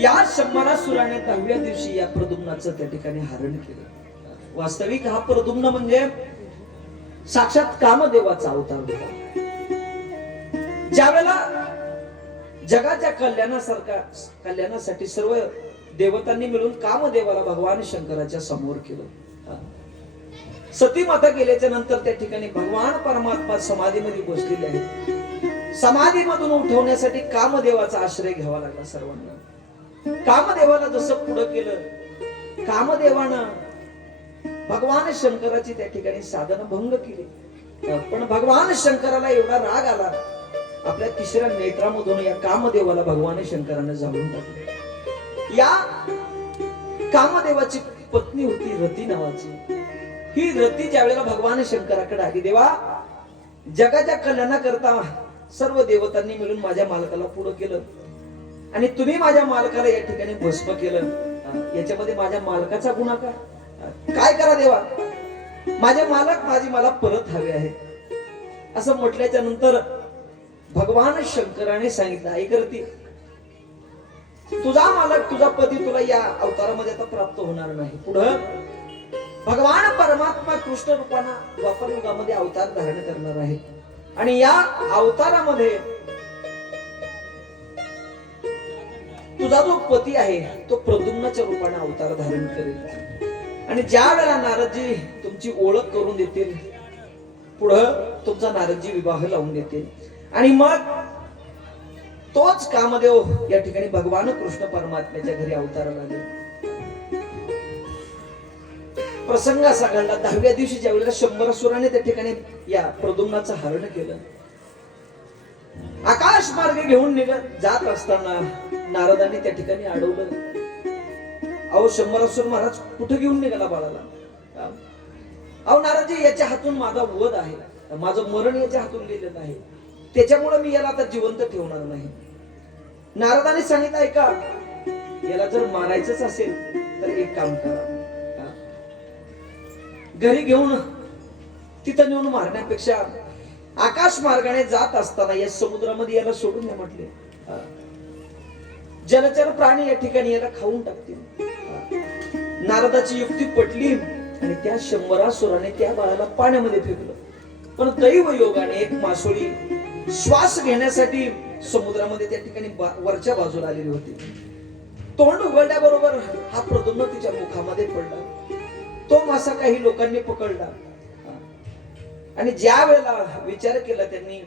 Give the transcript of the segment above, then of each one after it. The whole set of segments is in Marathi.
या शंभरासुराने 10व्या दिवशी या प्रद्युम्नाचं त्या ठिकाणी हरण केलं. वास्तविक हा प्रद्युम्न म्हणजे साक्षात कामदेवाचा अवतार होता. ज्यावेळेला जगाच्या कल्याणासाठी सर्व देवतांनी मिळून कामदेवाला भगवान शंकराच्या समोर केलं. सती माता गेल्याच्या नंतर त्या ठिकाणी भगवान परमात्मा समाधीमध्ये बसलेले आहेत. समाधीमधून उठवण्यासाठी कामदेवाचा आश्रय घ्यावा लागला सर्वांना. कामदेवाला जसं पुढं केलं, कामदेवानं भगवान शंकराची त्या ठिकाणी साधना भंग केली. पण भगवान शंकराला एवढा राग आला, आपल्या तिसऱ्या नेत्रामधून या कामदेवाला भगवान शंकराने जाळून टाकले. या कामदेवाची पत्नी होती रती नावाची. ही रती ज्यावेळेला भगवान शंकराकडे आली, देवा जगाच्या कल्याणाकरता सर्व देवतांनी मिळून माझ्या मालकाला पुढं केलं आणि तुम्ही माझ्या मालकाला या ठिकाणी भस्म केलं. याच्यामध्ये माझ्या मालकाचा गुन्हा काय करा देवा, माझे मालक मला परत हवे आहे. असं म्हटल्याच्या नंतर भगवान शंकराने सांगितलं, ऐक रती, तुझा मालक तुझा पती तुला या अवतारामध्ये आता प्राप्त होणार नाही. पुढं भगवान परमात्मा कृष्ण रूपाने द्वापर युगामध्ये अवतार धारण करणार आहे आणि या अवतारामध्ये तुझा जो पती आहे तो प्रद्युम्नाच्या रूपाने अवतार धारण करेल. आणि ज्या वेळेला नारदजी तुमची ओळख करून देतील, पुढं तुमचा नारदजी विवाह लावून देतील आणि मग तोच कामदेव या ठिकाणी भगवान कृष्ण परमात्म्याच्या घरी अवताराला आले. प्रसंग असा घडला, 10व्या दिवशी ज्या वेळेला शंभरासुराने त्या ठिकाणी या प्रद्युम्नाचं हरण केलं, आकाश मार्ग घेऊन निघत जात असताना नारदांनी त्या ठिकाणी अडवलं. अहो शंभरासुर महाराज कुठे घेऊन निघाला बाळाला? अहो नारदजी, याच्या हातून माझा वध आहे, माझं मरण याच्या हातून गेलेलं आहे, त्याच्यामुळे मी याला आता जिवंत ठेवणार नाही. नारदांनी सांगितलं, ऐका, याला जर मारायचंच असेल तर एक काम करा, घरी घेऊन तिथं नेऊन मारण्यापेक्षा आकाश मार्गाने जात असताना या समुद्रामध्ये याला सोडून द्या म्हटले. जलचर प्राणी या ठिकाणी याला खाऊन टाकतील. नारदाची युक्ती पटली आणि त्या शंभरासुराने त्या बाळाला पाण्यामध्ये फेकलं. पण दैव योगाने एक मासोळी श्वास घेण्यासाठी समुद्रामध्ये त्या ठिकाणी वरच्या बाजूला आलेली होती. तोंड उघडल्याबरोबर हा प्रद्युम्न तिच्या मुखामध्ये पडला. तो मासा काही लोकांनी पकडला आणि ज्या वेळेला विचार केला त्यांनी,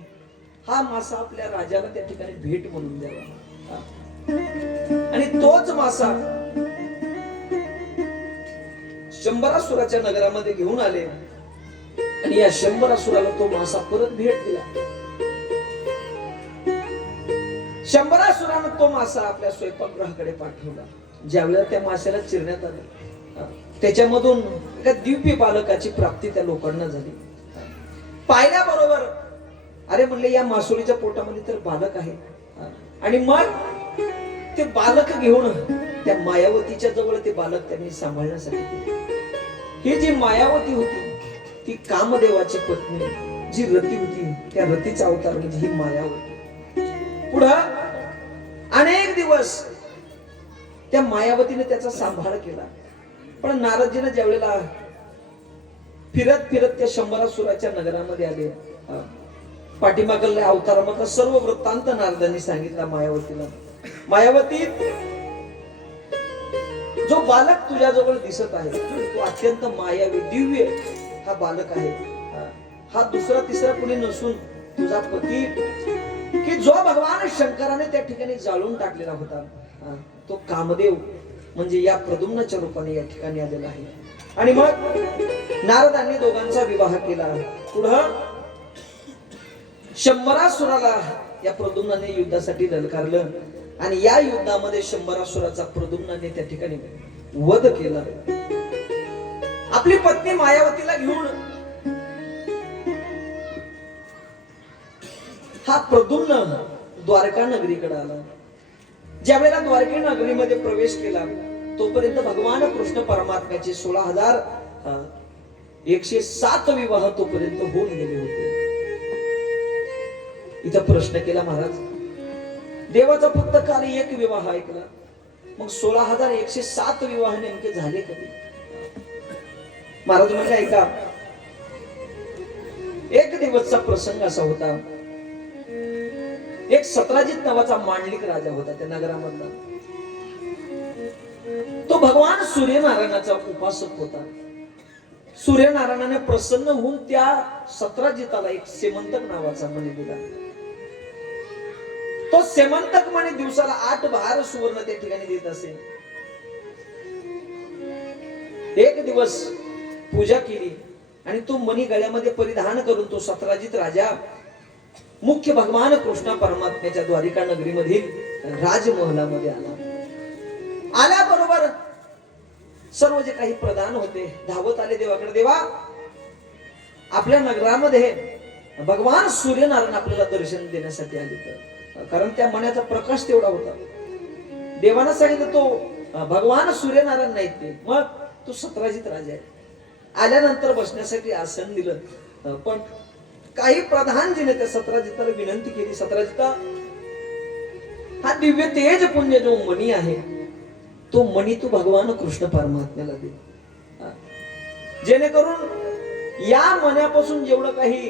हा मासा आपल्या राजाला त्या ठिकाणी भेट म्हणून द्यावा. आणि तोच मासा शंभरासुराच्या नगरामध्ये घेऊन आले आणि या शंभरासुराला तो मासा परत भेट दिला. शंभरासुरानं तो मासा आपल्या स्वयंपाकगृहाकडे पाठवला. ज्यावेळेला त्या माशाला चिरण्यात आलं, त्याच्यामधून एका दिव्य बालकाची प्राप्ती त्या लोकांना झाली. पाहिल्याबरोबर अरे म्हणले, या मासोळीच्या पोटामध्ये तर बालक आहे. आणि मग ते बालक घेऊन त्या मायावतीच्या जवळ ते बालक त्यांनी सांभाळण्यासाठी केले. ही जी मायावती होती ती कामदेवाची पत्नी जी रती होती, त्या रतीचा अवतार म्हणजे ही मायावती. पुढं अनेक दिवस त्या मायावतीने त्याचा सांभाळ केला. पण नारदजीने ज्या वेळेला फिरत फिरत त्या शंभरासुराच्या नगरामध्ये आले, पाठीमागल्या अवतारामधला सर्व वृत्तांत नारदांनी सांगितला मायावतीला. मायावती, जो बालक तुझ्याजवळ दिसत आहे तो अत्यंत मायावी दिव्य हा बालक आहे. हा दुसरा तिसरा कुणी नसून तुझा पती, की जो भगवान शंकराने त्या ठिकाणी जाळून टाकलेला होता, तो कामदेव म्हणजे या प्रद्युम्नाच्या रूपाने या ठिकाणी आलेला आहे. आणि मग नारदांनी दोघांचा विवाह केला. पुढं शंभरासुराला या प्रद्युम्नाने युद्धासाठी ललकारलं आणि या युद्धामध्ये शंभरासुराचा प्रद्युम्नाने त्या ठिकाणी वध केला. आपली पत्नी मायावतीला घेऊन हा प्रद्युम्न द्वारका नगरीकडे आला. ज्या वेळेला द्वारका नगरीमध्ये प्रवेश केला तोपर्यंत भगवान कृष्ण परमात्म्याचे 16,107 विवाह तोपर्यंत होऊन गेले होते. इथं प्रश्न केला, महाराज देवाचा फक्त काल एक विवाह ऐकला मग 16,107 विवाह नेमके झाले कधी? महाराज म्हणजे ऐका, एक दिवसचा प्रसंग असा होता. एक सत्राजित नावाचा मांडलिक राजा होता त्या नगरामधला. तो भगवान सूर्यनारायणाचा उपासक होता. सूर्यनारायणाने प्रसन्न होऊन त्या सत्राजिताला एक सेमंतक नावाचा मणी दिला. तो सेमंतक मणी दिवसाला 8 भार सुवर्ण त्या ठिकाणी देत असे. एक दिवस पूजा केली आणि तो मणी गळ्यामध्ये परिधान करून तो सत्राजित राजा मुख्य भगवान कृष्ण परमात्म्याच्या द्वारिका नगरीमधील राजमहलामध्ये आला. आल्याबरोबर सर्व जे काही प्रधान होते धावत आले देवाकडे. देवा, आपल्या नगरामध्ये भगवान सूर्यनारायण आपल्याला दर्शन देण्यासाठी आले. तर कारण त्या मण्याचा प्रकाश तेवढा होता. देवानं सांगितलं तो भगवान सूर्यनारायण नाहीत ते, मग तो सत्राजित राजा आहे. आल्यानंतर बसण्यासाठी आसन दिलं. पण काही प्रधानजीने त्या सत्राजिताला विनंती केली, सत्राजिता, हा दिव्य तेज पुण्य जो मणी आहे तो मणी तू भगवान कृष्ण परमात्म्याला दे, जेणेकरून या मण्यापासून जेवढं काही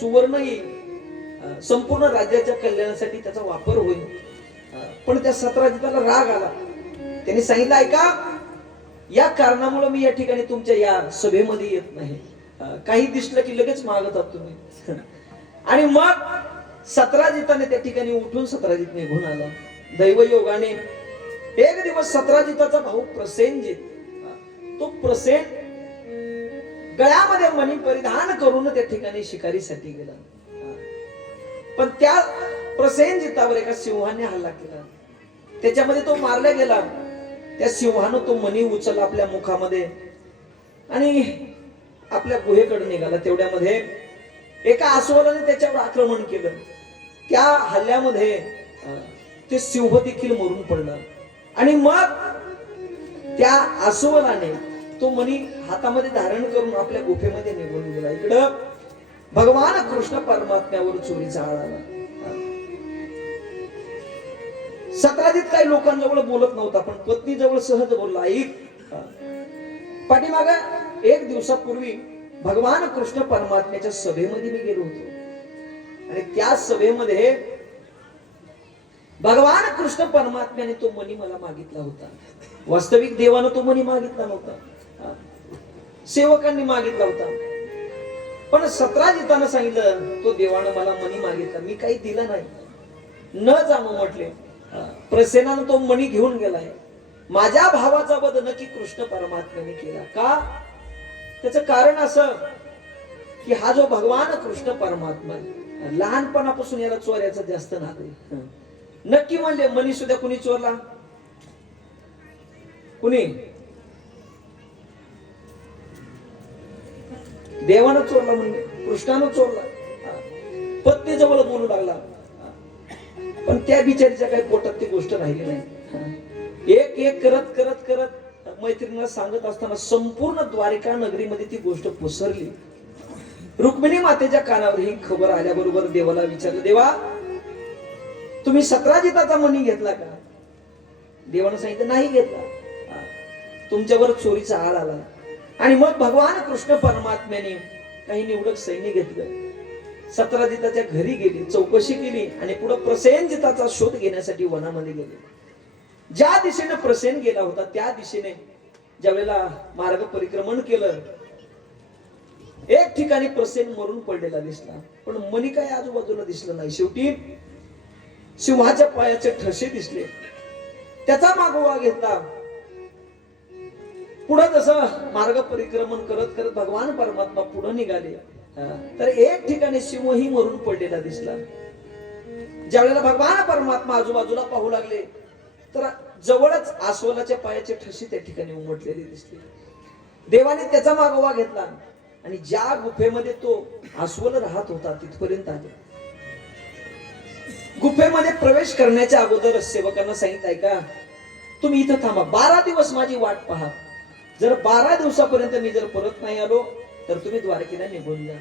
सुवर्ण येईल संपूर्ण राज्याच्या कल्याणासाठी त्याचा वापर होईल. पण त्या सत्राजिताला राग आला. त्यांनी सांगितलं, ऐका, या कारणामुळे मी या ठिकाणी तुमच्या या सभेमध्ये येत नाही. काही दिसलं की लगेच मागतात तुम्ही. आणि मग सत्राजिताने त्या ठिकाणी उठून सत्राजित निघून आला. दैवयोगाने एक दिवस सत्राजिताचा भाऊ प्रसेनजित, तो प्रसेन गळ्यामध्ये मणी परिधान करून त्या ठिकाणी शिकारीसाठी गेला. पण त्या प्रसेनजितावर एका सिंहाने हल्ला केला. त्याच्यामध्ये तो मारला गेला. त्या सिंहानं तो मणी उचलला आपल्या मुखामध्ये आणि आपल्या गुहेकडे निघाला. तेवढ्यामध्ये एका अस्वलाने त्याच्यावर आक्रमण केलं. त्या हल्ल्यामध्ये ते सिंह देखील मरून पडलं. आणि मग त्या अस्वलाने तो मणी हातामध्ये धारण करून आपल्या गुफेमध्ये निघून गेला. इकडं भगवान कृष्ण परमात्म्यावर चोरीचा आळ आला. सत्राजित काही लोकांजवळ बोलत नव्हता, पण पत्नी जवळ सहज बोलला. ऐक, पाठीमागे एक दिवसापूर्वी भगवान कृष्ण परमात्म्याच्या सभेमध्ये मी गेलो होतो आणि त्या सभेमध्ये भगवान कृष्ण परमात्म्याने तो मणी मला मागितला होता. वास्तविक देवानं तो मणी मागितला नव्हता, सेवकांनी मागितला होता. पण सत्राजितानं सांगितलं तो देवानं मला मणी मागितला, मी काही दिला नाही. न जाणू म्हटले, प्रसेनानं तो मणी घेऊन गेलाय. माझ्या भावाचा वध नक्की कृष्ण परमात्म्याने केला का? त्याचं कारण असं की हा जो भगवान कृष्ण परमात्मा लहानपणापासून याला चोऱ्याचा जास्त नाद आहे. नक्की म्हणले मणी सुद्धा कुणी चोरला? कुणी? देवानं चोरला, म्हणजे कृष्णानं चोरला. पत्नी जवळ बोलू लागला, पण त्या बिचारीच्या काही पोटात ती गोष्ट राहिली नाही. एक एक करत करत करत मैत्रिणीला सांगत असताना संपूर्ण द्वारिका नगरीमध्ये ती गोष्ट पसरली. रुक्मिणी मातेच्या कानावर ही खबर आल्याबरोबर देवाला विचारलं, देवा, तुम्ही सत्राजिताचा मणी घेतला का? देवानं सांगितलं नाही घेतला. तुमच्यावर चोरीचा आळ आला. आणि मग भगवान कृष्ण परमात्म्याने काही निवडक सैन्य घेतलं, सत्राजिताच्या घरी गेली, चौकशी केली आणि पुढे प्रसेनजिताचा शोध घेण्यासाठी वनामध्ये गेले. ज्या दिशेने प्रसेन गेला होता त्या दिशेने ज्यावेळेला मार्ग परिक्रमण केलं, एक ठिकाणी प्रसेन मरून पडलेला दिसला, पण मणी काय आजूबाजूला दिसलं नाही. शेवटी सिंहाच्या पायाचे ठसे दिसले. त्याचा मागोवा घेतला. पुढे जसं मार्ग परिक्रमण करत करत भगवान परमात्मा पुढे निघाले तर एक ठिकाणी सिंहही मरून पडलेला दिसला. ज्यावेळेला भगवान परमात्मा आजूबाजूला पाहू लागले तर जवळच अस्वलाच्या पायाचे ठसे त्या ठिकाणी उमटलेले दिसले. देवाने त्याचा मागोवा घेतला आणि ज्या गुफेमध्ये तो अस्वल राहत होता तिथपर्यंत आले. गुफेमध्ये प्रवेश करण्याच्या अगोदर सेवकांना सांगितलंय का, तुम्ही इथं थांबा, 12 दिवस माझी वाट पहा. जर 12 दिवसापर्यंत मी जर परत नाही आलो तर तुम्ही द्वारकेला निघून जा.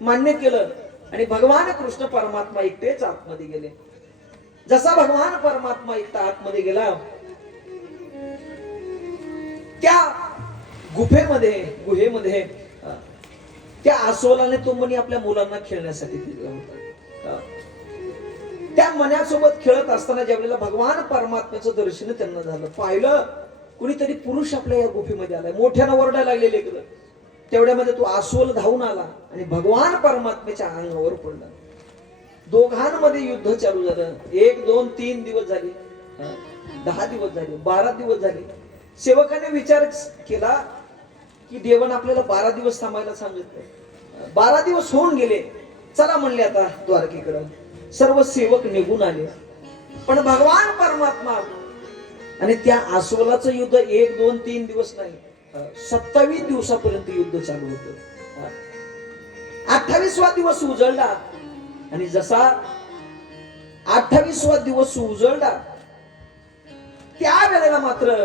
मान्य केलं आणि भगवान कृष्ण परमात्मा एकटेच आतमध्ये गेले. जसा भगवान परमात्मा एकटा आतमध्ये गेला त्या गुहेमध्ये त्या अस्वलाने तो मणी आपल्या मुलांना खेळण्यासाठी दिला होता. त्या मण्यासोबत खेळत असताना ज्यावेळेला भगवान परमात्म्याचं दर्शन त्यांना झालं, पाहिलं कुणीतरी पुरुष आपल्या या गुफेमध्ये आलाय, मोठ्यानं ओरडायला लागलेले इकडं. तेवढ्यामध्ये तो अस्वल धावून आला आणि भगवान परमात्म्याच्या अंगावर पडला. दोघांमध्ये युद्ध चालू झालं. 1 2 3 दिवस झाले, 10 दिवस झाले, 12 दिवस झाले. सेवकाने विचार केला की देवाने आपल्याला 12 दिवस थांबायला सांगितलं. 12 दिवस होऊन गेले. चला म्हणले आता द्वारकेकडं. सर्व सेवक निघून आले. पण भगवान परमात्मा आणि त्या अस्वलाचं युद्ध 1 2 3 दिवस नाही, 27 दिवसापर्यंत युद्ध चालू होतं. 28वा दिवस उजळला आणि जसा 28वा दिवस उजळला त्या वेळेला मात्र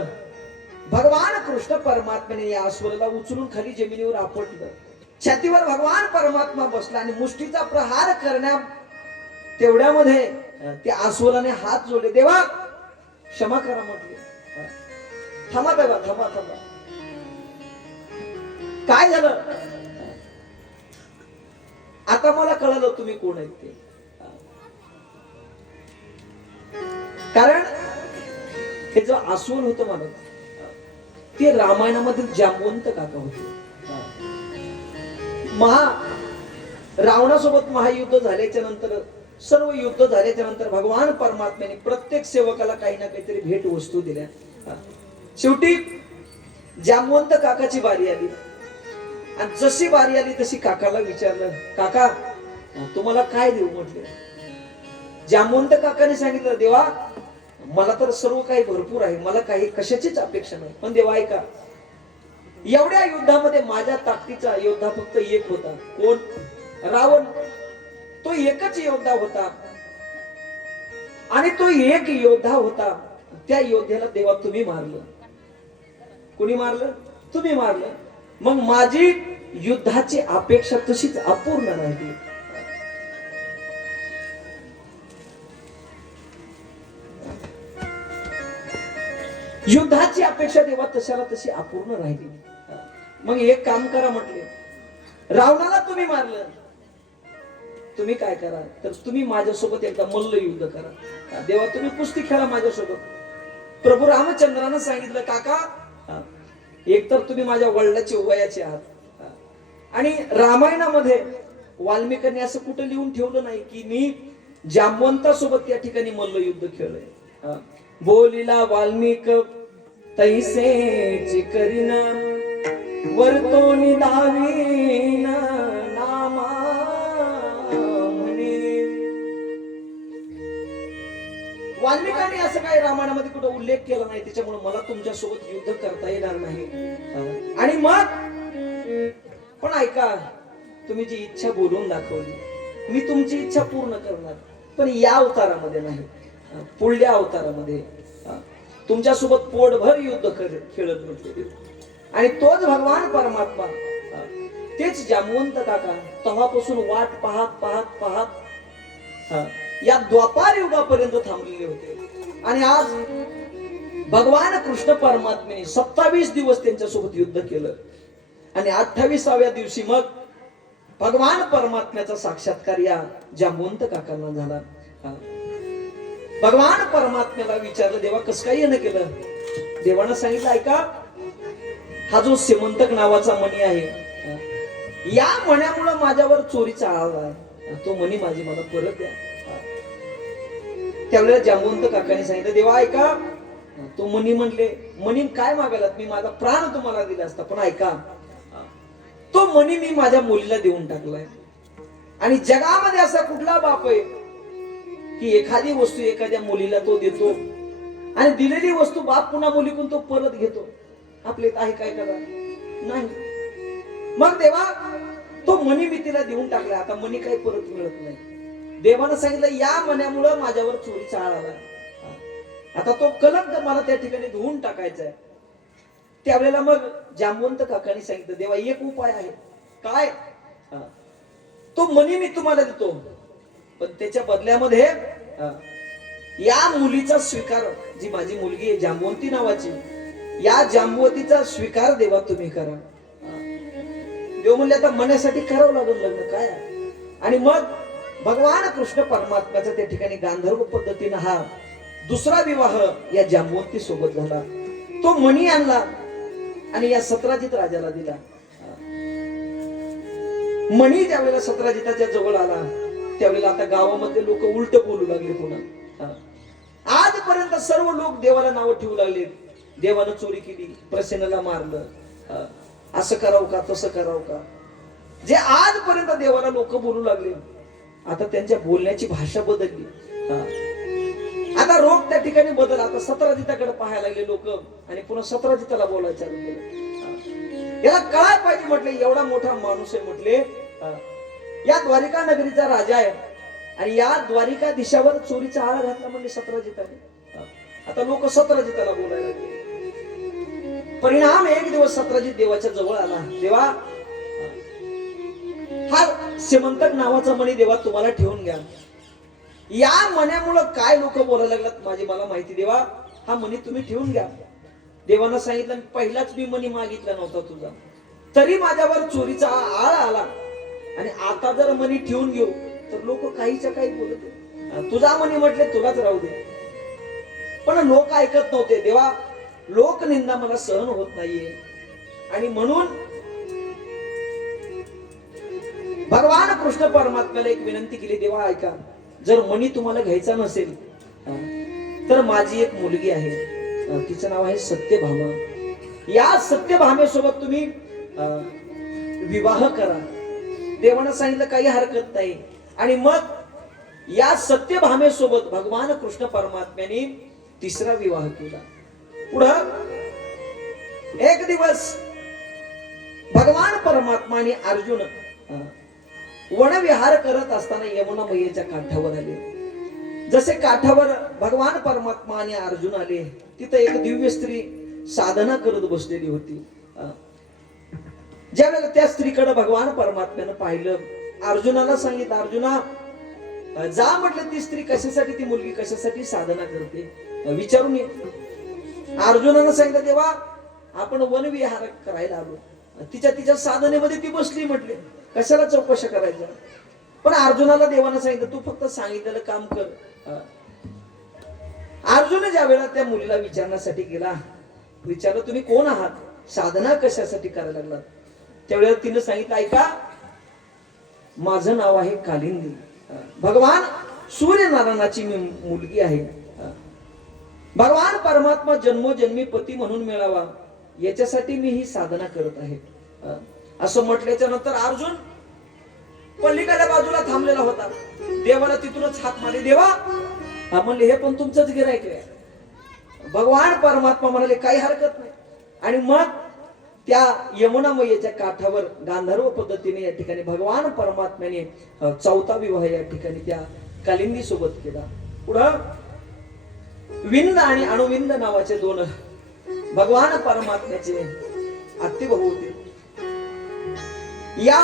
भगवान कृष्ण परमात्म्याने या अस्वलाला उचलून खाली जमिनीवर आपटलं. छातीवर भगवान परमात्मा बसला आणि मुष्टीचा प्रहार करण्या तेवढ्यामध्ये त्या अस्वलाने हात जोडले. देवा क्षमा करा म्हटले. थांबा देवा, थांबा थांबा. काय झालं? आता मला कळलं तुम्ही कोण आहेत ते. कारण हे जो अस्वल होतं मला, ते रामायणामधील जांबवंत काका होते. रावणासोबत महायुद्ध झाल्याच्या नंतर, सर्व युद्ध झाल्याच्या नंतर भगवान परमात्म्याने प्रत्येक सेवकाला काही ना काहीतरी भेट वस्तू दिल्या. शेवटी जांबवंत काकाची बारी आली आणि जशी बारी आली तशी काकाला विचारलं, काका तुम्हाला काय देऊ म्हटले. जांबवंत काकाने सांगितलं, देवा मला तर सर्व काही भरपूर आहे, मला काही कशाचीच अपेक्षा नाही, पण देवा ऐका, एवढ्या युद्धामध्ये माझ्या ताकदीचा योद्धा फक्त एक होता. कोण? रावण. तो एकच योद्धा होता आणि तो एक योद्धा होता. त्या योद्ध्याला देवा तुम्ही मारलं. कुणी मारलं? तुम्ही मारलं. मग माझी युद्धाची अपेक्षा तशीच अपूर्ण राहिली. युद्धाची अपेक्षा देवा तशाला तशी अपूर्ण राहिली. मग एक काम करा म्हटले, रावणाला तुम्ही मारलं, तुम्ही काय करा तर तुम्ही माझ्यासोबत एकदा मल्ल युद्ध करा. देवा तुम्ही कुस्ती खेळा माझ्यासोबत. प्रभू रामचंद्रानं सांगितलं, काका एक तर तुम्ही माझ्या वडिलाचे वयाचे आहात आणि रामायणामध्ये वाल्मिकांनी असं कुठं लिहून ठेवलं नाही की मी जांबवंतासोबत त्या ठिकाणी मल्ल युद्ध खेळलंय. बोलिला वाल्मिक तैसे करीन वरतो निधावीन नामा म्हणे. वाल्मिकांनी असं काही रामायणामध्ये कुठं उल्लेख केला नाही, त्याच्यामुळे मला तुमच्या सोबत युद्ध करता येणार नाही. आणि मग पण ऐका, तुम्ही जी इच्छा बोलून दाखवली, मी तुमची इच्छा पूर्ण करणार, पण या अवतारामध्ये नाही, पुढल्या अवतारामध्ये तुमच्या सोबत पोटभर युद्ध खेळत म्हटले. आणि तोच भगवान परमात्मा, तेच जांबवंत काका तेव्हापासून वाट पाहत पाहत पाहत या द्वापार युगापर्यंत थांबलेले होते. आणि आज भगवान कृष्ण परमात्म्याने 27 दिवस त्यांच्या सोबत युद्ध केलं आणि 28व्या दिवशी मग भगवान परमात्म्याचा साक्षात्कार या जांबवंत काकांना झाला. भगवान परमात्म्याला विचारलं, देवा कसं काय येणं केलं. देवानं सांगितलं, ऐका, हा जो सेमंतक नावाचा मणी आहे, या मण्यामुळे माझ्यावर चोरीचा आळा आहे, तो मणी माझी मला परत द्या. त्यावेळेला जांबवंत काकाने सांगितलं, देवा ऐका, तो मणी म्हणले, मणी काय मागायला, मी माझा प्राण तुम्हाला दिला असता, पण ऐका, तो मणी मी माझ्या मुलीला देऊन टाकलाय. आणि जगामध्ये असा कुठला बाप आहे की एखादी वस्तू एखाद्या मुलीला तो देतो आणि दिलेली वस्तू बाप पुन्हा मुलीकडून तो परत घेतो. आपले आहे काय करा नाही. मग देवा तो मणी मी तिला देऊन टाकला, आता मणी काही परत मिळत नाही. देवानं सांगितलं, या मण्यामुळं माझ्यावर चोरीचा आळ आला, आता तो कलंक मला त्या ठिकाणी धुवून टाकायचा आहे. त्यावेळेला मग जांबवंत काकांनी सांगितलं, देवा एक उपाय आहे. काय? तो मणी मी तुम्हाला देतो, पण त्याच्या बदल्यामध्ये या मुलीचा स्वीकार, जी माझी मुलगी आहे जांबवंती नावाची, या जांबवतीचा स्वीकार देवा तुम्ही करा. देव म्हणले आता मनासाठी करावं लागेल लग्न काय. आणि मग भगवान कृष्ण परमात्म्याचा त्या ठिकाणी गांधर्व पद्धतीने हा दुसरा विवाह या जांबवंती सोबत झाला. तो मणी आणला आणि या सत्राजित राजाला दिला. मणी ज्यावेळेला सत्राजिताच्या जवळ आला त्यावेळेला आता गावामध्ये लोक उलट बोलू लागले पुन्हा. आजपर्यंत सर्व लोक देवाला नाव ठेवू लागले, देवानं चोरी केली, प्रसेनाला मारलं, असं करावं का तसं करावं का. जे आजपर्यंत देवाला लोक बोलू लागले आता त्यांच्या बोलण्याची भाषा बदलली. आता रोग त्या ठिकाणी बदल. आता सत्राजिताकडे पाहायला लागले लोक आणि पुन्हा सत्राजिताला बोलायला चालू केलं. याला कळायला पाहिजे म्हटले, एवढा मोठा माणूस आहे म्हटले, या द्वारिका नगरीचा राजा आहे आणि या द्वारिका दिशावर चोरीचा आळा घातला म्हणजे सत्राजिताने. आता लोक सत्राजिताला बोलायला लागले. परिणाम एक दिवस सत्राजित देवाच्या जवळ आला. देवा, हा सिमंतक नावाचा मणी देवा तुम्हाला ठेवून घ्या. या मण्यामुळे काय लोक बोलायला लागलात माझी मला माहिती. देवा, हा मणी तुम्ही ठेवून घ्या. देवानं सांगितलं पहिलाच मी मणी मागितला नव्हता तुझा, तरी माझ्यावर चोरीचा आळ आला आणि आता जर मणी ठेवून घेऊ तर लोक काहीच्या काही बोलत. तुझा मणी म्हटले तुलाच राहू दे. पण लोक ऐकत नव्हते. देवा, लोकनिंदा मला सहन होत नाहीये आणि म्हणून भगवान कृष्ण परमात्म्याला एक विनंती केली. देवा ऐका, जर मणी तुम्हाला घ्यायचा नसेल तर माझी एक मुलगी आहे, तिचं नाव आहे सत्यभामा. या सत्यभामेसोबत तुम्ही विवाह करा. देवानं सांगितलं काही हरकत नाही. आणि मग या सत्यभामेसोबत भगवान कृष्ण परमात्म्याने तिसरा विवाह केला. पुढं एक दिवस भगवान परमात्मा आणि अर्जुन वनविहार करत असताना यमुना मैयेच्या काठावर आले. जसे काठावर भगवान परमात्मा आणि अर्जुन आले तिथे एक दिव्य स्त्री साधना करत बसलेली होती. ज्यावेळेला त्या स्त्रीकडे भगवान परमात्म्यानं पाहिलं, अर्जुनाला सांगितलं, अर्जुना जा म्हटलं ती स्त्री कशासाठी, ती मुलगी कशासाठी साधना करते विचारून ये. अर्जुनानं सांगितलं, देवा आपण वनविहार करायला आलो, तिच्या साधनेमध्ये ती बसली म्हटले, कशाला चौकशा करायच्या. पण अर्जुनाला देवानं सांगितलं तू फक्त सांगितलेलं काम कर. अर्जुन ज्या वेळेला त्या मुलीला विचारण्यासाठी गेला, विचारलं तुम्ही कोण आहात, साधना कशासाठी करायला लागलात. त्यावेळेला तिने सांगितलं, ऐका माझं नाव आहे कालिंदी, भगवान सूर्यनारायणाची मी मुलगी आहे. भगवान परमात्मा जन्मोजन्मी पती म्हणून मिळावा याच्यासाठी मी ही साधना करत आहे. असं म्हटल्याच्या नंतर अर्जुन पलीकडल्या बाजूला थांबलेला होता. देवाला तिथूनच हात मारले. देवा म्हणले हे पण तुमचंच गिऱ्हाईक आहे. भगवान परमात्मा म्हणाले काही हरकत नाही. आणि मग त्या यमुना मैयेच्या काठावर गांधर्व पद्धतीने या ठिकाणी भगवान परमात्म्याने चौथा विवाह या ठिकाणी त्या कालिंदी सोबत केला. पुढं विंद आणि अणुविंद नावाचे दोन भगवान परमात्म्याचे आत्तेभाऊ होते. या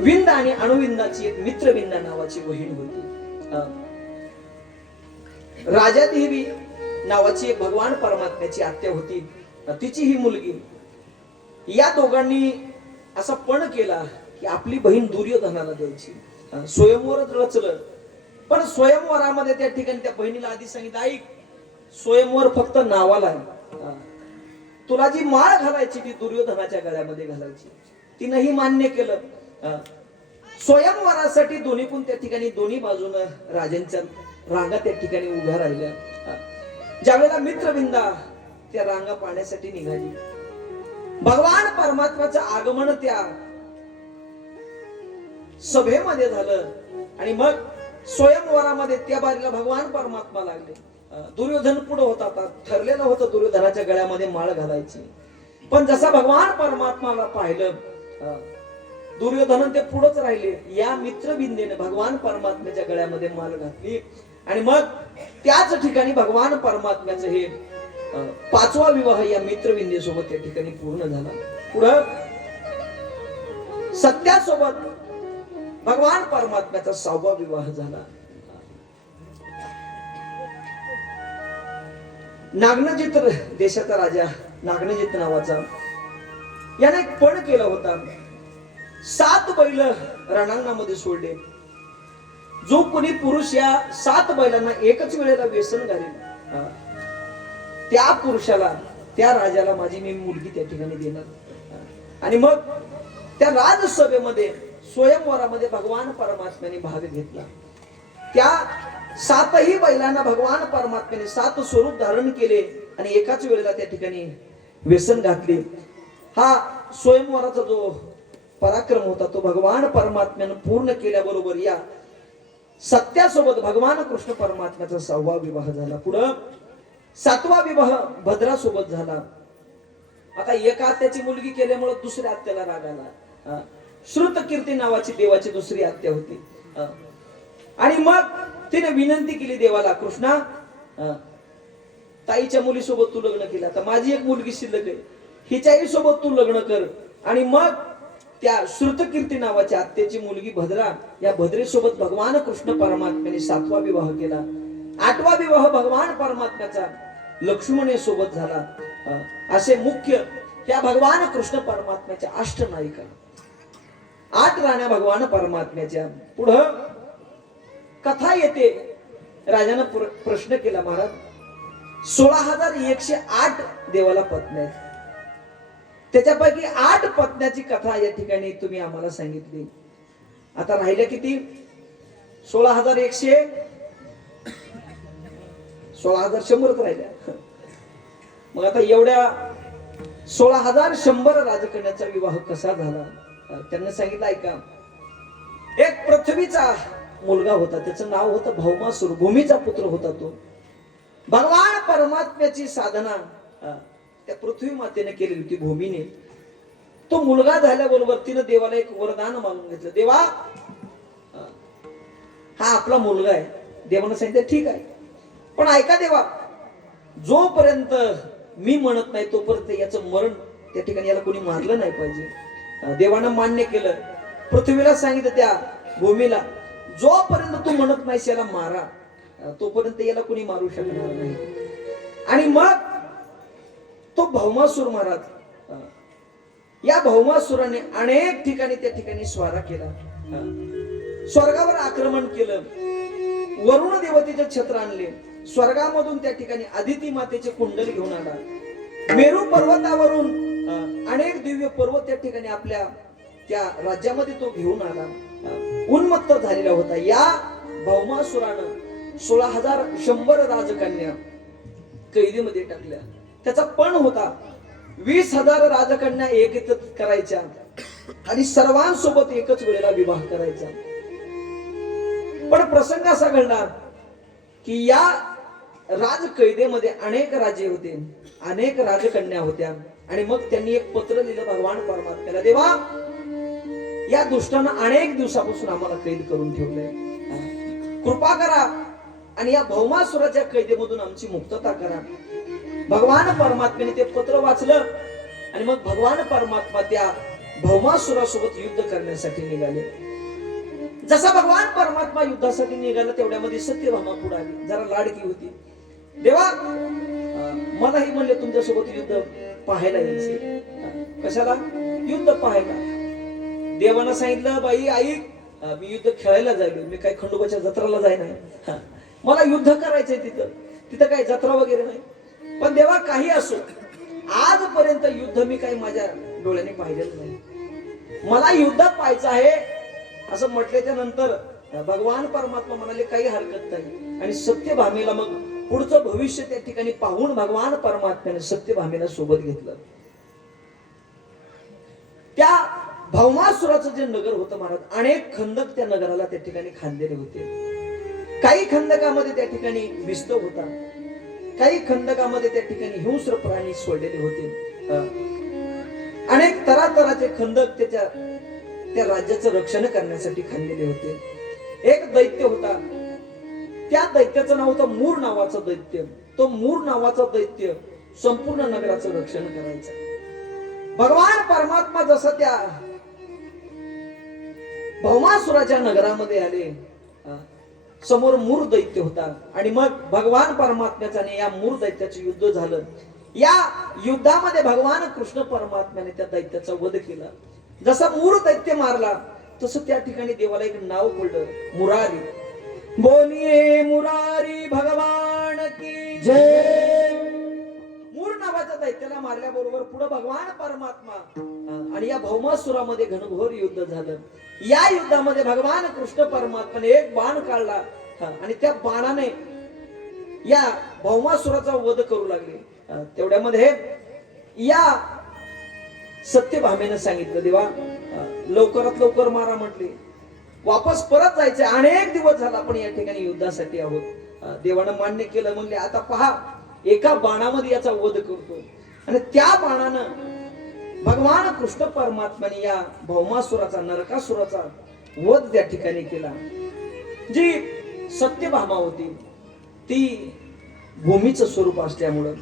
विंद आणि अणुविंदाची एक मित्रविंदा नावाची बहीण होती. राजादेवी नावाची एक भगवान परमात्म्याची आत्या होती, तिची ही मुलगी. या दोघांनी असा पण केला की आपली बहीण दुर्योधनाला द्यायची. स्वयंवर रचलं, पण स्वयंवरामध्ये त्या ठिकाणी त्या बहिणीला आधी सांगितलं, ऐक स्वयंवर फक्त नावाला आहे, तुला जी माळ घालायची ती दुर्योधनाच्या गळ्यामध्ये घालायची. तिनंही मान्य केलं. स्वयंवरासाठी दोन्ही पण त्या ठिकाणी दोन्ही बाजूनं राजांच्या रांगा त्या ठिकाणी उभ्या राहिल्या. ज्यावेळेला मित्रविंदा त्या रांगा पाहण्यासाठी निघाली, भगवान परमात्म्याचं आगमन त्या सभेमध्ये झालं. आणि मग स्वयंवरामध्ये त्या बारीला भगवान परमात्मा लागले. दुर्योधन पुढे होता, ठरलेलं होतं दुर्योधनाच्या गळ्यामध्ये माळ घालायची. पण जसा भगवान परमात्माला पाहिलं दुर्योधन ते पुढेच राहिले. या मित्रविंदेने भगवान परमात्म्याच्या गळ्यामध्ये माळ घातली. आणि मग त्याच ठिकाणी भगवान परमात्म्याचं हे पाचवा विवाह या मित्रविंदेसोबत त्या ठिकाणी पूर्ण झाला. पुढं सत्यासोबत भगवान परमात्म्याचा 6वा विवाह झाला. नागनजित देशाचा राजा नागनजित नावाचा याने एक पण केला होता. 7 बैल रणांगणामध्ये सोडले. जो कोणी पुरुष या 7 बैलांना एकच वेळेला व्यसन घालेल त्या पुरुषाला, त्या राजाला माझी मी मुलगी त्या ठिकाणी देणार. आणि मग त्या राजसभेमध्ये स्वयंवरामध्ये भगवान परमात्म्याने भाग घेतला. त्या 7ही बैलांना भगवान परमात्म्याने 7 स्वरूप धारण केले आणि एकाच वेळेला त्या ठिकाणी व्यसन घातले. हा स्वयंवराचा जो पराक्रम होता तो भगवान परमात्म्याने पूर्ण केल्याबरोबर या सत्यासोबत भगवान कृष्ण परमात्म्याचा 6वा विवाह झाला. पुढं 7वा विवाह भद्रासोबत झाला. आता एका आत्याची मुलगी केल्यामुळे दुसऱ्या आत्याला राग आला. श्रुतकीर्ती नावाची देवाची दुसरी आत्या होती. आणि मग तिने विनंती केली देवाला, कृष्णा ताईच्या मुलीसोबत तू लग्न केलं, आता माझी एक मुलगी शिल्लक आहे, हिच्याही सोबत तू लग्न कर. आणि मग त्या श्रुतकीर्ती नावाच्या आत्याची मुलगी भद्रा, या भद्रेसोबत भगवान कृष्ण परमात्म्याने 7वा विवाह केला. 8वा विवाह भगवान परमात्म्याचा लक्ष्मणेसोबत झाला. असे मुख्य त्या भगवान कृष्ण परमात्म्याच्या अष्टनायिका 8 राण्या भगवान परमात्म्याच्या. पुढं कथा येते. राजानं प्रश्न केला, महाराज 16,108 देवाला पत्न्या आहेत, त्याच्यापैकी 8 पत्न्याची कथा या ठिकाणी तुम्ही आम्हाला सांगितली. आता राहिल्या किती? 16,100 राहिल्या. मग आता एवढ्या 16,100 राजकन्याचा विवाह कसा झाला? त्यांना सांगितलं, ऐका, एक पृथ्वीचा मुलगा होता, त्याचं नाव होतं भौमासूर, भूमीचा पुत्र होता तो. भगवान परमात्म्याची साधना त्या पृथ्वी मातेने केलेली होती, भूमीने. तो मुलगा झाल्याबरोबर तिनं देवाला एक वरदान मागून घेतलं. देवा, हा आपला मुलगा आहे. देवानं सांगितलं, ठीक आहे, पण ऐका देवा, जोपर्यंत मी म्हणत नाही तोपर्यंत याचं मरण त्या ठिकाणी याला कोणी मारलं नाही पाहिजे. देवानं मान्य केलं. पृथ्वीला सांगितलं त्या भूमीला, जोपर्यंत तू म्हणत नाहीस याला मारा, तोपर्यंत याला कोणी मारू शकणार नाही. आणि मग तो भौमासूर महाराज, या भौमासुराने अनेक ठिकाणी त्या ठिकाणी स्वारा केला, स्वर्गावर आक्रमण केलं, वरुण देवतेचे छत्र आणले, स्वर्गामधून त्या ठिकाणी अदिती मातेचे कुंडल घेऊन आला, मेरू पर्वतावरून अनेक दिव्य पर्वत त्या ठिकाणी आपल्या त्या राज्यामध्ये तो घेऊन आला. उन्मत्त झालेला होता. या भौमासुरानं 16,100 राजकन्या कैदीमध्ये टाकल्या. त्याचा पण होता 20,000 राजकन्या एकत्रित करायच्या आणि सर्वांसोबत एकच वेळेला विवाह करायचा. पण प्रसंग असा घडला की या राजकैदेमध्ये अनेक राजे होते, अनेक राजकन्या होत्या. आणि मग त्यांनी एक पत्र लिहिलं भगवान परमात्म्याला, देवा, या दुष्टानं अनेक दिवसापासून आम्हाला कैद करून ठेवलंय, कृपा करा आणि या भौमासुराच्या कैदेमधून आमची मुक्तता करा. भगवान परमात्म्याने ते पत्र वाचलं आणि मग भगवान परमात्मा त्या भौमासुरासोबत युद्ध करण्यासाठी निघाले. जसा भगवान परमात्मा युद्धासाठी निघाला तेवढ्यामध्ये सत्यभामा पुढे आली, जरा लाडकी होती. देवा, मलाही म्हणले तुमच्यासोबत युद्ध पाहायला यायचे. कशाला? युद्ध पाहायला. देवानं सांगितलं, बाई ऐक, मी युद्ध खेळायला जायलो, मी काही खंडोबाच्या जत्राला जाय नाही, मला युद्ध करायचंय तिथं. तिथं काही जत्रा वगैरे नाही. पण देवा, काही असो, आजपर्यंत युद्ध मी काही माझ्या डोळ्याने पाहिलेलं नाही, मला युद्ध पाहायचं आहे असं म्हटल्याच्या नंतर भगवान परमात्मा म्हणाले, काही हरकत नाही. आणि सत्यभामेला मग पुढचं भविष्य त्या ठिकाणी पाहून भगवान परमात्म्याने सत्यभामेला सोबत घेतलं. त्या भौमासुराचं जे नगर होतं महाराज, अनेक खंदक त्या नगराला त्या ठिकाणी खांदलेले होते. काही खंदकामध्ये त्या ठिकाणी विस्तव होता, काही खंदकामध्ये त्या ठिकाणी हिंस्र प्राणी सोडलेले होते. अनेक तऱ्हातऱ्हाचे खंदक त्या राज्याचं रक्षण करण्यासाठी खांदलेले होते. एक दैत्य होता, त्या दैत्याचं नाव होतं मूर नावाचं दैत्य. तो मूर नावाचा दैत्य संपूर्ण नगराचं रक्षण करायचं. भगवान परमात्मा जसं त्या भौमासुराच्या नगरामध्ये आले, समोर मूर दैत्य होता आणि मग भगवान परमात्म्याने या मूर दैत्याचे युद्ध झालं. या युद्धामध्ये भगवान कृष्ण परमात्म्याने त्या दैत्याचा वध केला. जसा मूर दैत्य मारला तसं त्या ठिकाणी देवाला एक नाव पडलं, मुरारी. बोलिये मुरारी भगवान की जय. मूर नावाच्या दैत्याला मारल्याबरोबर पुढे भगवान परमात्मा आणि या भौमासुरामध्ये घनघोर युद्ध झालं. या युद्धामध्ये भगवान कृष्ण परमात्म्याने एक बाण काढला आणि त्या बाणाने या भौमासुराचा वध करू लागले. तेवढ्यामध्ये या सत्यभामेनं सांगितलं, देवा लवकरात लवकर मारा म्हटले. वापस परत जायचे. अनेक दिवस झाला आपण या ठिकाणी युद्धासाठी आहोत. देवानं मान्य केलं. म्हणले आता पहा, एका बाणामध्ये याचा वध करतो. आणि त्या बाणानं भगवान कृष्ण परमात्म्याने या भौमासुराचा, नरकासुराचा वध त्या ठिकाणी केला. जी सत्यभामा होती ती भूमीचं स्वरूप असल्यामुळं,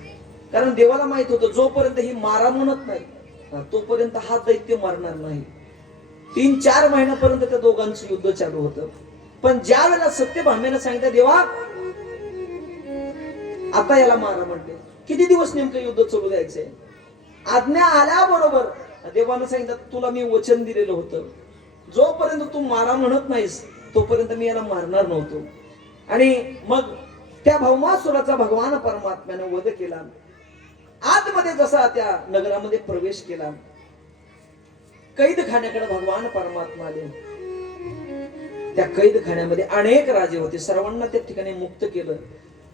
कारण देवाला माहित होतं जोपर्यंत ही मारा म्हणत नाही तोपर्यंत हा दैत्य मरणार नाही. 3-4 महिन्यापर्यंत त्या दोघांचं युद्ध चालू होतं. पण ज्या वेळेला सत्यभामेनं सांगितलं, देवा आता याला मारा म्हणते, किती दिवस नेमकं युद्ध चालू द्यायचंय? आज्ञा आल्याबरोबर देवानं सांगितलं, तुला मी वचन दिलेलं होतं, जोपर्यंत तू मारा म्हणत नाहीस तोपर्यंत मी याला मारणार नव्हतो. आणि मग त्या भौमासुराचा भगवान परमात्म्याने वध केला. आतमध्ये जसा त्या नगरामध्ये प्रवेश केला, कैदखान्याकडे भगवान परमात्मा आले. त्या कैदखान्यामध्ये अनेक राजे होते, सर्वांना त्या ठिकाणी मुक्त केलं.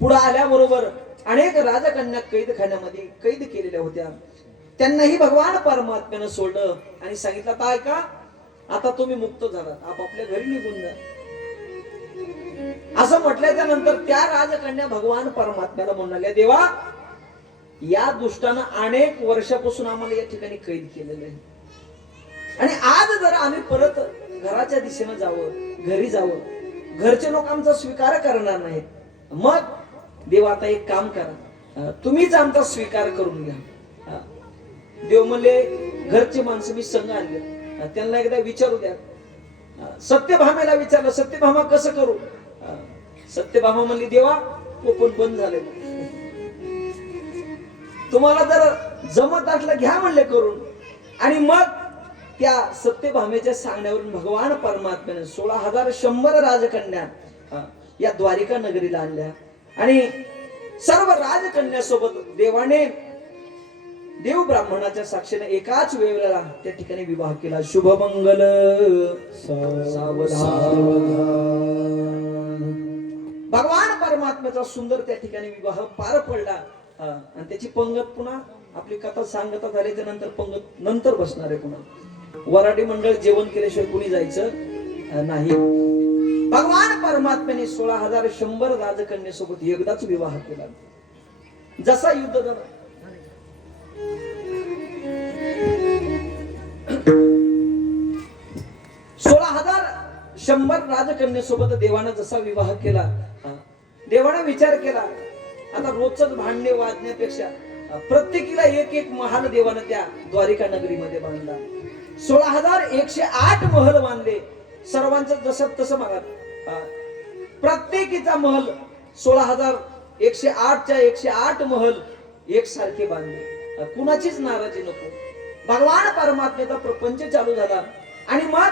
पुढे आल्याबरोबर अनेक राजकन्या कैदखान्यामध्ये कैद केलेल्या होत्या. त्यांनाही भगवान परमात्म्यानं सोडलं आणि सांगितलं, आता ऐका, आता तुम्ही मुक्त झाला, आपापल्या घरी निघून जा. असं म्हटल्याच्या नंतर त्या राजकन्या भगवान परमात्म्याला म्हणाल्या, देवा या दुष्टानं अनेक वर्षापासून आम्हाला या ठिकाणी कैद केलेलं आहे आणि आज जर आम्ही परत घराच्या दिशेनं जावं, घरी जावं, घरचे लोक आमचा स्वीकार करणार नाहीत. मग देवा आता एक काम करा, तुम्हीच आमचा स्वीकार करून घ्या. देव म्हणले, घरचे माणसं मी संघ आणले, त्यांना एकदा विचारू द्या. सत्यभामेला विचारलं, सत्यभामा कसं करू? सत्यभामा म्हणली, देवा तो पण बंद झाले, तुम्हाला जर जमत असलं घ्या म्हणले करून. आणि मग त्या सत्यभामेच्या सांगण्यावरून भगवान परमात्म्याने 16,100 राजकन्या या द्वारिका नगरीला आणल्या आणि सर्व राजकन्या सोबत देवाने देव ब्राह्मणाच्या साक्षीने एकाच वेळेला त्या ठिकाणी विवाह केला. शुभमंगल सावधान. भगवान परमात्म्याचा सुंदर त्या ठिकाणी विवाह पार पडला. आणि त्याची पंगत पुन्हा आपली कथा सांगता झाल्याच्या नंतर पंगत नंतर बसणार आहे. पुन्हा वराडी मंडळ जेवण केल्याशिवाय कुणी जायचं नाही. भगवान परमात्म्याने 16,100 राजकन्येसोबत एकदाच विवाह केला. जसा युद्ध झाला, 16,100 राजकन्येसोबत देवानं जसा विवाह केला, देवानं विचार केला, आता रोजच भांडणे वाजण्यापेक्षा प्रत्येकीला एक एक महाल देवानं त्या द्वारिका नगरीमध्ये बांधला. 16,108 महल बांधले. सर्वांचं जसं तसं महाराज प्रत्येकीचा महल 16,108 च्या 108 महल एकसारखे बांधले. कुणाचीच नाराजी नको. भगवान परमात्म्याचा प्रपंच चालू झाला आणि मग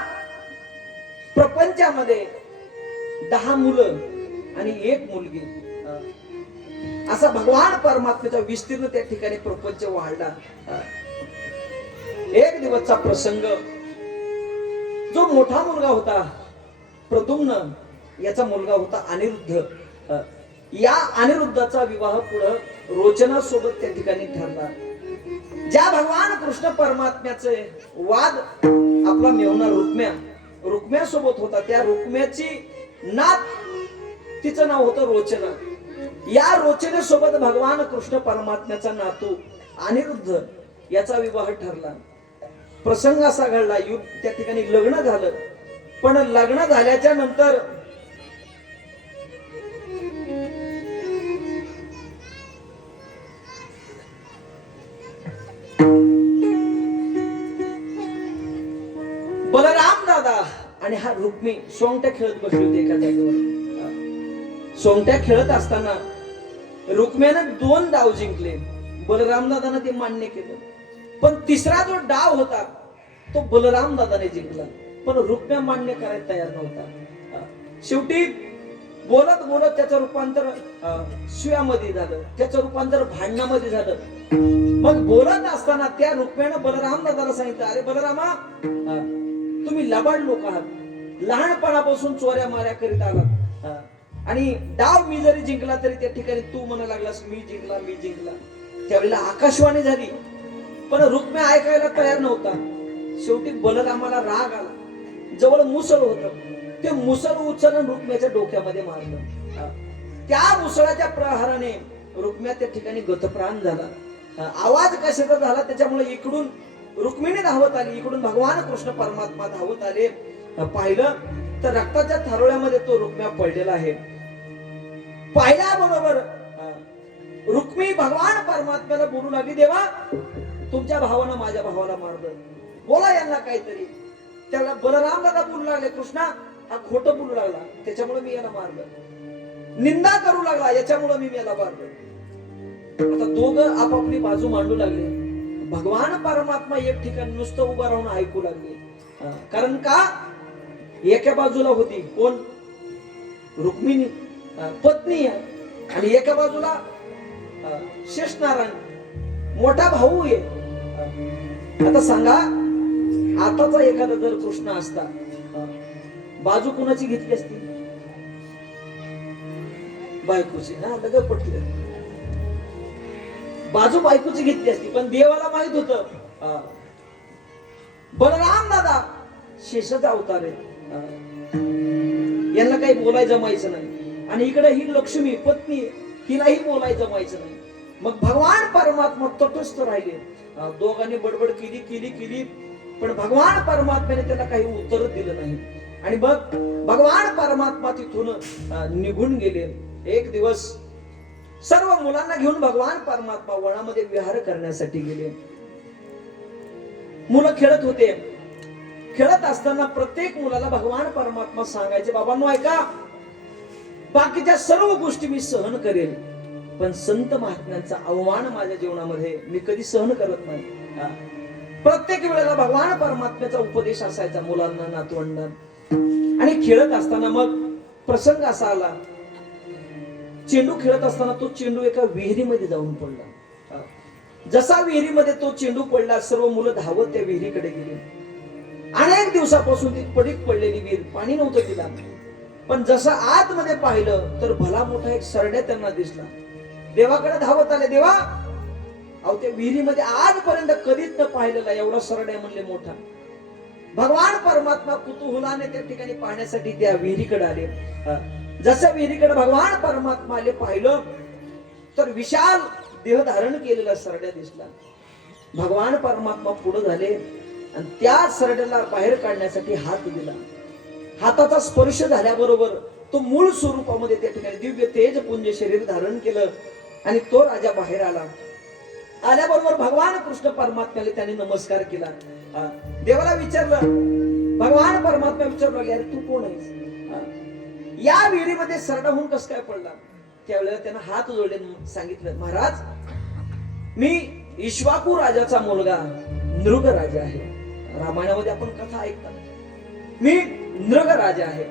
प्रपंचामध्ये 10 मुलं आणि 1 मुलगी असा भगवान परमात्म्याचा विस्तीर्ण त्या ठिकाणी प्रपंच वाढला. एक दिवसचा प्रसंग, जो मोठा मुलगा होता प्रद्युम्न, याचा मुलगा होता अनिरुद्ध. या अनिरुद्धाचा विवाह पुढे रोचना सोबत त्या ठिकाणी ठरला. ज्या भगवान कृष्ण परमात्म्याचे वाद आपला मेवना रुक्म्या सोबत होता, त्या रुक्म्याची नात, तिचं नाव होतं रोचना. या रोचनेसोबत भगवान कृष्ण परमात्म्याचा नातू अनिरुद्ध याचा विवाह ठरला. प्रसंग असा घडला, युद्ध त्या ठिकाणी लग्न झालं. पण लग्न झाल्याच्या नंतर बलराम दादा आणि हा रुक्मी सोंगट्या खेळत बसले होते एका जागेवर. सोंगट्या खेळत असताना रुक्म्यानं 2 डाव जिंकले. बलराम दादानं ते मान्य केलं, पण तिसरा जो डाव होता तो बलराम दादाने जिंकला, पण रुक्म्या मान्य करायला तयार नव्हता. शेवटी बोलत बोलत त्याचं रूपांतर शिव्यामध्ये झालं, त्याचं रूपांतर भांडणामध्ये झालं. मग बोलत असताना त्या रुक्म्यानं बलराम दादाला सांगितलं, अरे बलरामा, तुम्ही लबाड लोक आहात, लहानपणापासून चोऱ्या माऱ्या करीत आलात, आणि डाव मी जरी जिंकला तरी त्या ठिकाणी तू म्हणा लागलास मी जिंकला मी जिंकला. त्यावेळेला आकाशवाणी झाली, पण रुक्म्या ऐकायला तयार नव्हता. शेवटी बलरामाला राग आला, जवळ मुसळ होत, ते मुसळ उचलून रुक्म्याच्या डोक्यामध्ये मारलं. त्या मुसळाच्या प्रहाराने रुक्म्या त्या ठिकाणी गतप्राण झाला. आवाज कशाचा झाला त्याच्यामुळे इकडून रुक्मिणी धावत आली, इकडून भगवान कृष्ण परमात्मा धावत आले. पाहिलं तर रक्ताच्या थारोळ्यामध्ये तो रुक्म्या पडलेला आहे. पाहिल्याबरोबर रुक्मी भगवान परमात्म्याला बोलू लागली, देवा तुमच्या भावानं माझ्या भावाला मारलं, बोला यांना काहीतरी. त्याला बलराम दादा बोलू लागले, कृष्णा हा खोटं बोलू लागला त्याच्यामुळे मी याला मारलं, निंदा करू लागला याच्यामुळे मी याला मारलं. आता दोघं आपापली बाजू मांडू लागले. भगवान परमात्मा एक ठिकाणी नुसतं उभा राहून ऐकू लागले. कारण का, एका बाजूला होती कोण, रुक्मिणी पत्नी आहे, आणि एका बाजूला शेषनारायण मोठा भाऊ आहे. आता सांगा, आताचा एखादा जर कृष्ण असता, बाजू कुणाची घेतली असती? बायकोची. ना लगेच पटली, बाजू बायकोची घेतली असती. पण देवाला माहित होतं बलराम दादा शेषाचा अवतार आहे, यांना काही बोलायचं जमायचं नाही, आणि इकडे ही लक्ष्मी पत्नी, हिलाही बोलायचं जमायचं नाही. मग भगवान परमात्मा तटस्थ राहिले. दोघांनी बडबड केली केली केली, पण भगवान परमात्म्याने त्याला काही उत्तर दिलं नाही. आणि मग भगवान परमात्मा तिथून निघून गेले. एक दिवस सर्व मुलांना घेऊन भगवान परमात्मा वनामध्ये विहार करण्यासाठी गेले. मुलं खेळत होते. खेळत असताना प्रत्येक मुलाला भगवान परमात्मा सांगायचे, बाबांनो ऐका, बाकीच्या सर्व गोष्टी मी सहन करेल, पण संत महात्म्यांचा अवमान माझ्या जीवनामध्ये मी कधी सहन करत नाही. प्रत्येक वेळेला भगवान परमात्म्याचा उपदेश असायचा मुलांना, नातवंडांना. आणि खेळत असताना मग प्रसंग असा आला, चेंडू खेळत असताना तो चेंडू एका विहिरीमध्ये जाऊन पडला. जसा विहिरीमध्ये तो चेंडू पडला, सर्व मुलं धावत त्या विहिरीकडे गेली. अनेक दिवसापासून ती पडीक पडलेली विहीर, पाणी नव्हतं तिला. पण जसं आतमध्ये पाहिलं तर भला मोठा एक सरड्या त्यांना दिसला. देवाकडे धावत आले, देवा अहो त्या विहिरीमध्ये आजपर्यंत कधीच न पाहिलेला एवढा सरड्या म्हणले मोठा. भगवान परमात्मा कुतूहलाने त्या ठिकाणी पाहण्यासाठी त्या विहिरीकडे आले. जसं विहिरीकडे भगवान परमात्मा आले, पाहिलं तर विशाल देह धारण केलेला सरड्या दिसला. भगवान परमात्मा पुढे झाले आणि त्या सरड्याला बाहेर काढण्यासाठी हात दिला. हाताचा स्पर्श झाल्याबरोबर तो मूळ स्वरूपामध्ये त्या ठिकाणी दिव्य तेजपुंज शरीर धारण केलं आणि तो राजा बाहेर आला. आल्याबरोबर भगवान कृष्ण परमात्म्याला त्याने नमस्कार केला. देवाला विचारलं, भगवान परमात्मा विचारलं, अरे तू कोण आहेस? या विहिरीमध्ये सरडा होऊन कस काय पडला? त्यावेळेला त्यानं हात जोडले, सांगितलं, महाराज मी इक्ष्वाकू राजाचा मुलगा नृग राजा आहे. रामायणामध्ये आपण कथा ऐकतात, मी नृग राजा आहे.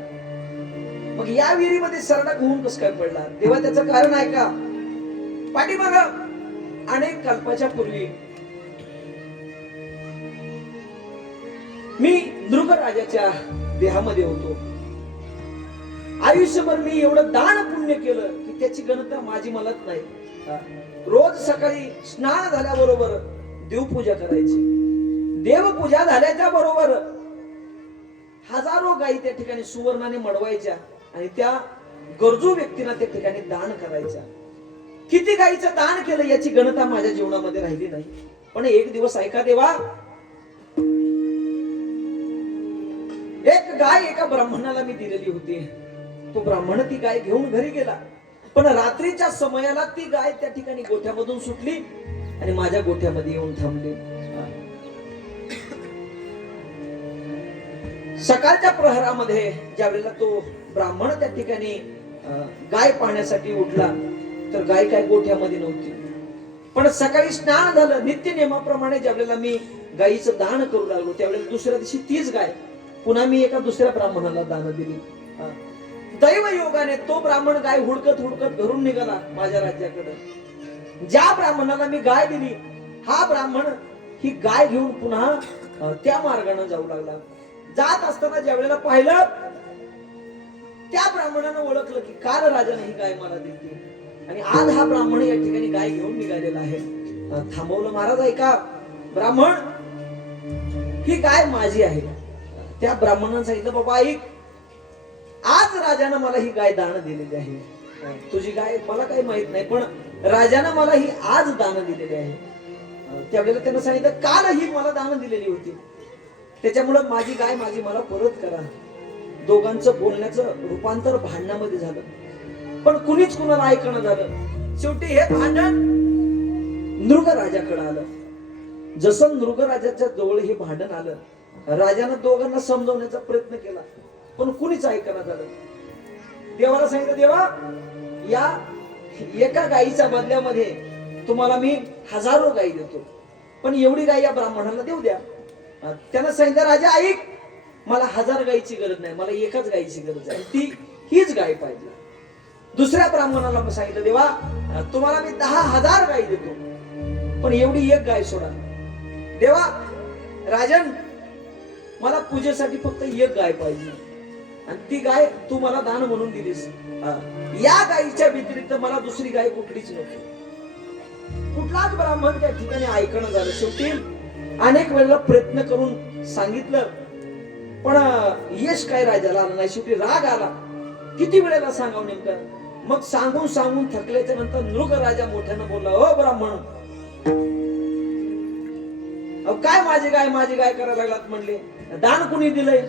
मग या विहिरीमध्ये सरडा होऊन कस काय पडला? तेव्हा त्याचं कारण आहे का? पाठीमाग अनेक कल्पाच्या पूर्वी मी नृग राजाच्या देहामध्ये होतो. आयुष्यभर मी एवढं दान पुण्य केलं की त्याची गणना माझी मलाच नाही. रोज सकाळी स्नान झाल्याबरोबर देवपूजा करायची. देवपूजा झाल्याच्या बरोबर हजारो गायी त्या ठिकाणी सुवर्णाने मडवायच्या आणि त्या गरजू व्यक्तींना त्या ठिकाणी दान करायच्या. किती गायीचं दान केलं याची गणना माझ्या जीवनामध्ये राहिली नाही. पण एक दिवस ऐका देवा, एक गाय एका ब्राह्मणाला मी दिलेली होती. तो ब्राह्मण ती गाय घेऊन घरी गेला, पण रात्रीच्या समयाला ती गाय त्या ठिकाणी गोठ्यामधून सुटली आणि माझ्या गोठ्यामध्ये येऊन थांबली. सकाळच्या प्रहरामध्ये ज्या वेळेला तो ब्राह्मण त्या ठिकाणी गाय पाहण्यासाठी उठला तर गाय काय गोठ्यामध्ये नव्हती. पण सकाळी स्नान झालं, नित्य नियमाप्रमाणे ज्यावेळेला मी गायीचं दान करू लागलो त्यावेळेला दुसऱ्या दिवशी तीच गाय पुन्हा मी एका दुसऱ्या ब्राह्मणाला दान दिली. दैव योगाने तो ब्राह्मण गाय हुडकत हुडकत घरून निघाला माझ्या राज्याकडे. ज्या ब्राह्मणाला मी गाय दिली हा ब्राह्मण ही गाय घेऊन पुन्हा त्या मार्गाने जाऊ लागला. जात असताना ज्या वेळेला पाहिलं त्या ब्राह्मणानं ओळखलं की काल राजाने ही गाय मला दिली आणि आज हा ब्राह्मण या ठिकाणी गाय घेऊन निघालेला आहे. थांबवलं. महाराज ऐका, ब्राह्मण ही गाय माझी आहे. त्या ब्राह्मणानं सांगितलं बाबा ऐक, आज राजानं मला ही गाय दान दिलेली आहे. तुझी गाय मला काही माहित नाही पण राजानं मला ही आज दान दिलेली आहे. त्यावेळेला त्यानं सांगितलं काल ही मला दान दिलेली होती त्याच्यामुळे माझी गाय माझी मला परत करा. दोघांचं बोलण्याचं रूपांतर भांडणामध्ये झालं पण कुणीच कुणाला ऐकणं झालं. शेवटी हे भांडण नृगराजाकडे आलं. जसं नृगराजाच्या जवळ हे भांडण आलं राजानं दोघांना समजवण्याचा प्रयत्न केला पण कुणीच ऐकणं झालं. देवाला सांगितलं देवा या एका गायीच्या बदल्यामध्ये तुम्हाला मी 1000 गायी देतो पण एवढी गाय या ब्राह्मणाला देऊ द्या. त्यानं सांगितलं राजा ऐक, मला 1000 गायीची गरज नाही, मला एकच गायीची गरज आहे, ती हीच गाय पाहिजे. दुसऱ्या ब्राह्मणाला सांगितलं देवा तुम्हाला मी 10,000 गायी देतो पण एवढी एक गाय सोडा. देवा राजन मला पूजेसाठी फक्त एक गाय पाहिजे आणि ती गाय तू मला दान म्हणून दिलीस. या गायीच्या व्यतिरिक्त मला दुसरी गाय कुठलीच नव्हती. कुठलाच ब्राह्मण त्या ठिकाणी ऐकणं झालं. शेवटी अनेक वेळेला प्रयत्न करून सांगितलं पण यश काय राजाला आलं नाही. शेवटी राग आला. किती वेळेला सांगावं नेमकं. मग सांगून सांगून थकल्याच्या नंतर नृग राजा मोठ्यानं बोलला, ओ ब्राह्मण काय माझी गाय करायला लागलात म्हणले. दान कुणी दिलंय?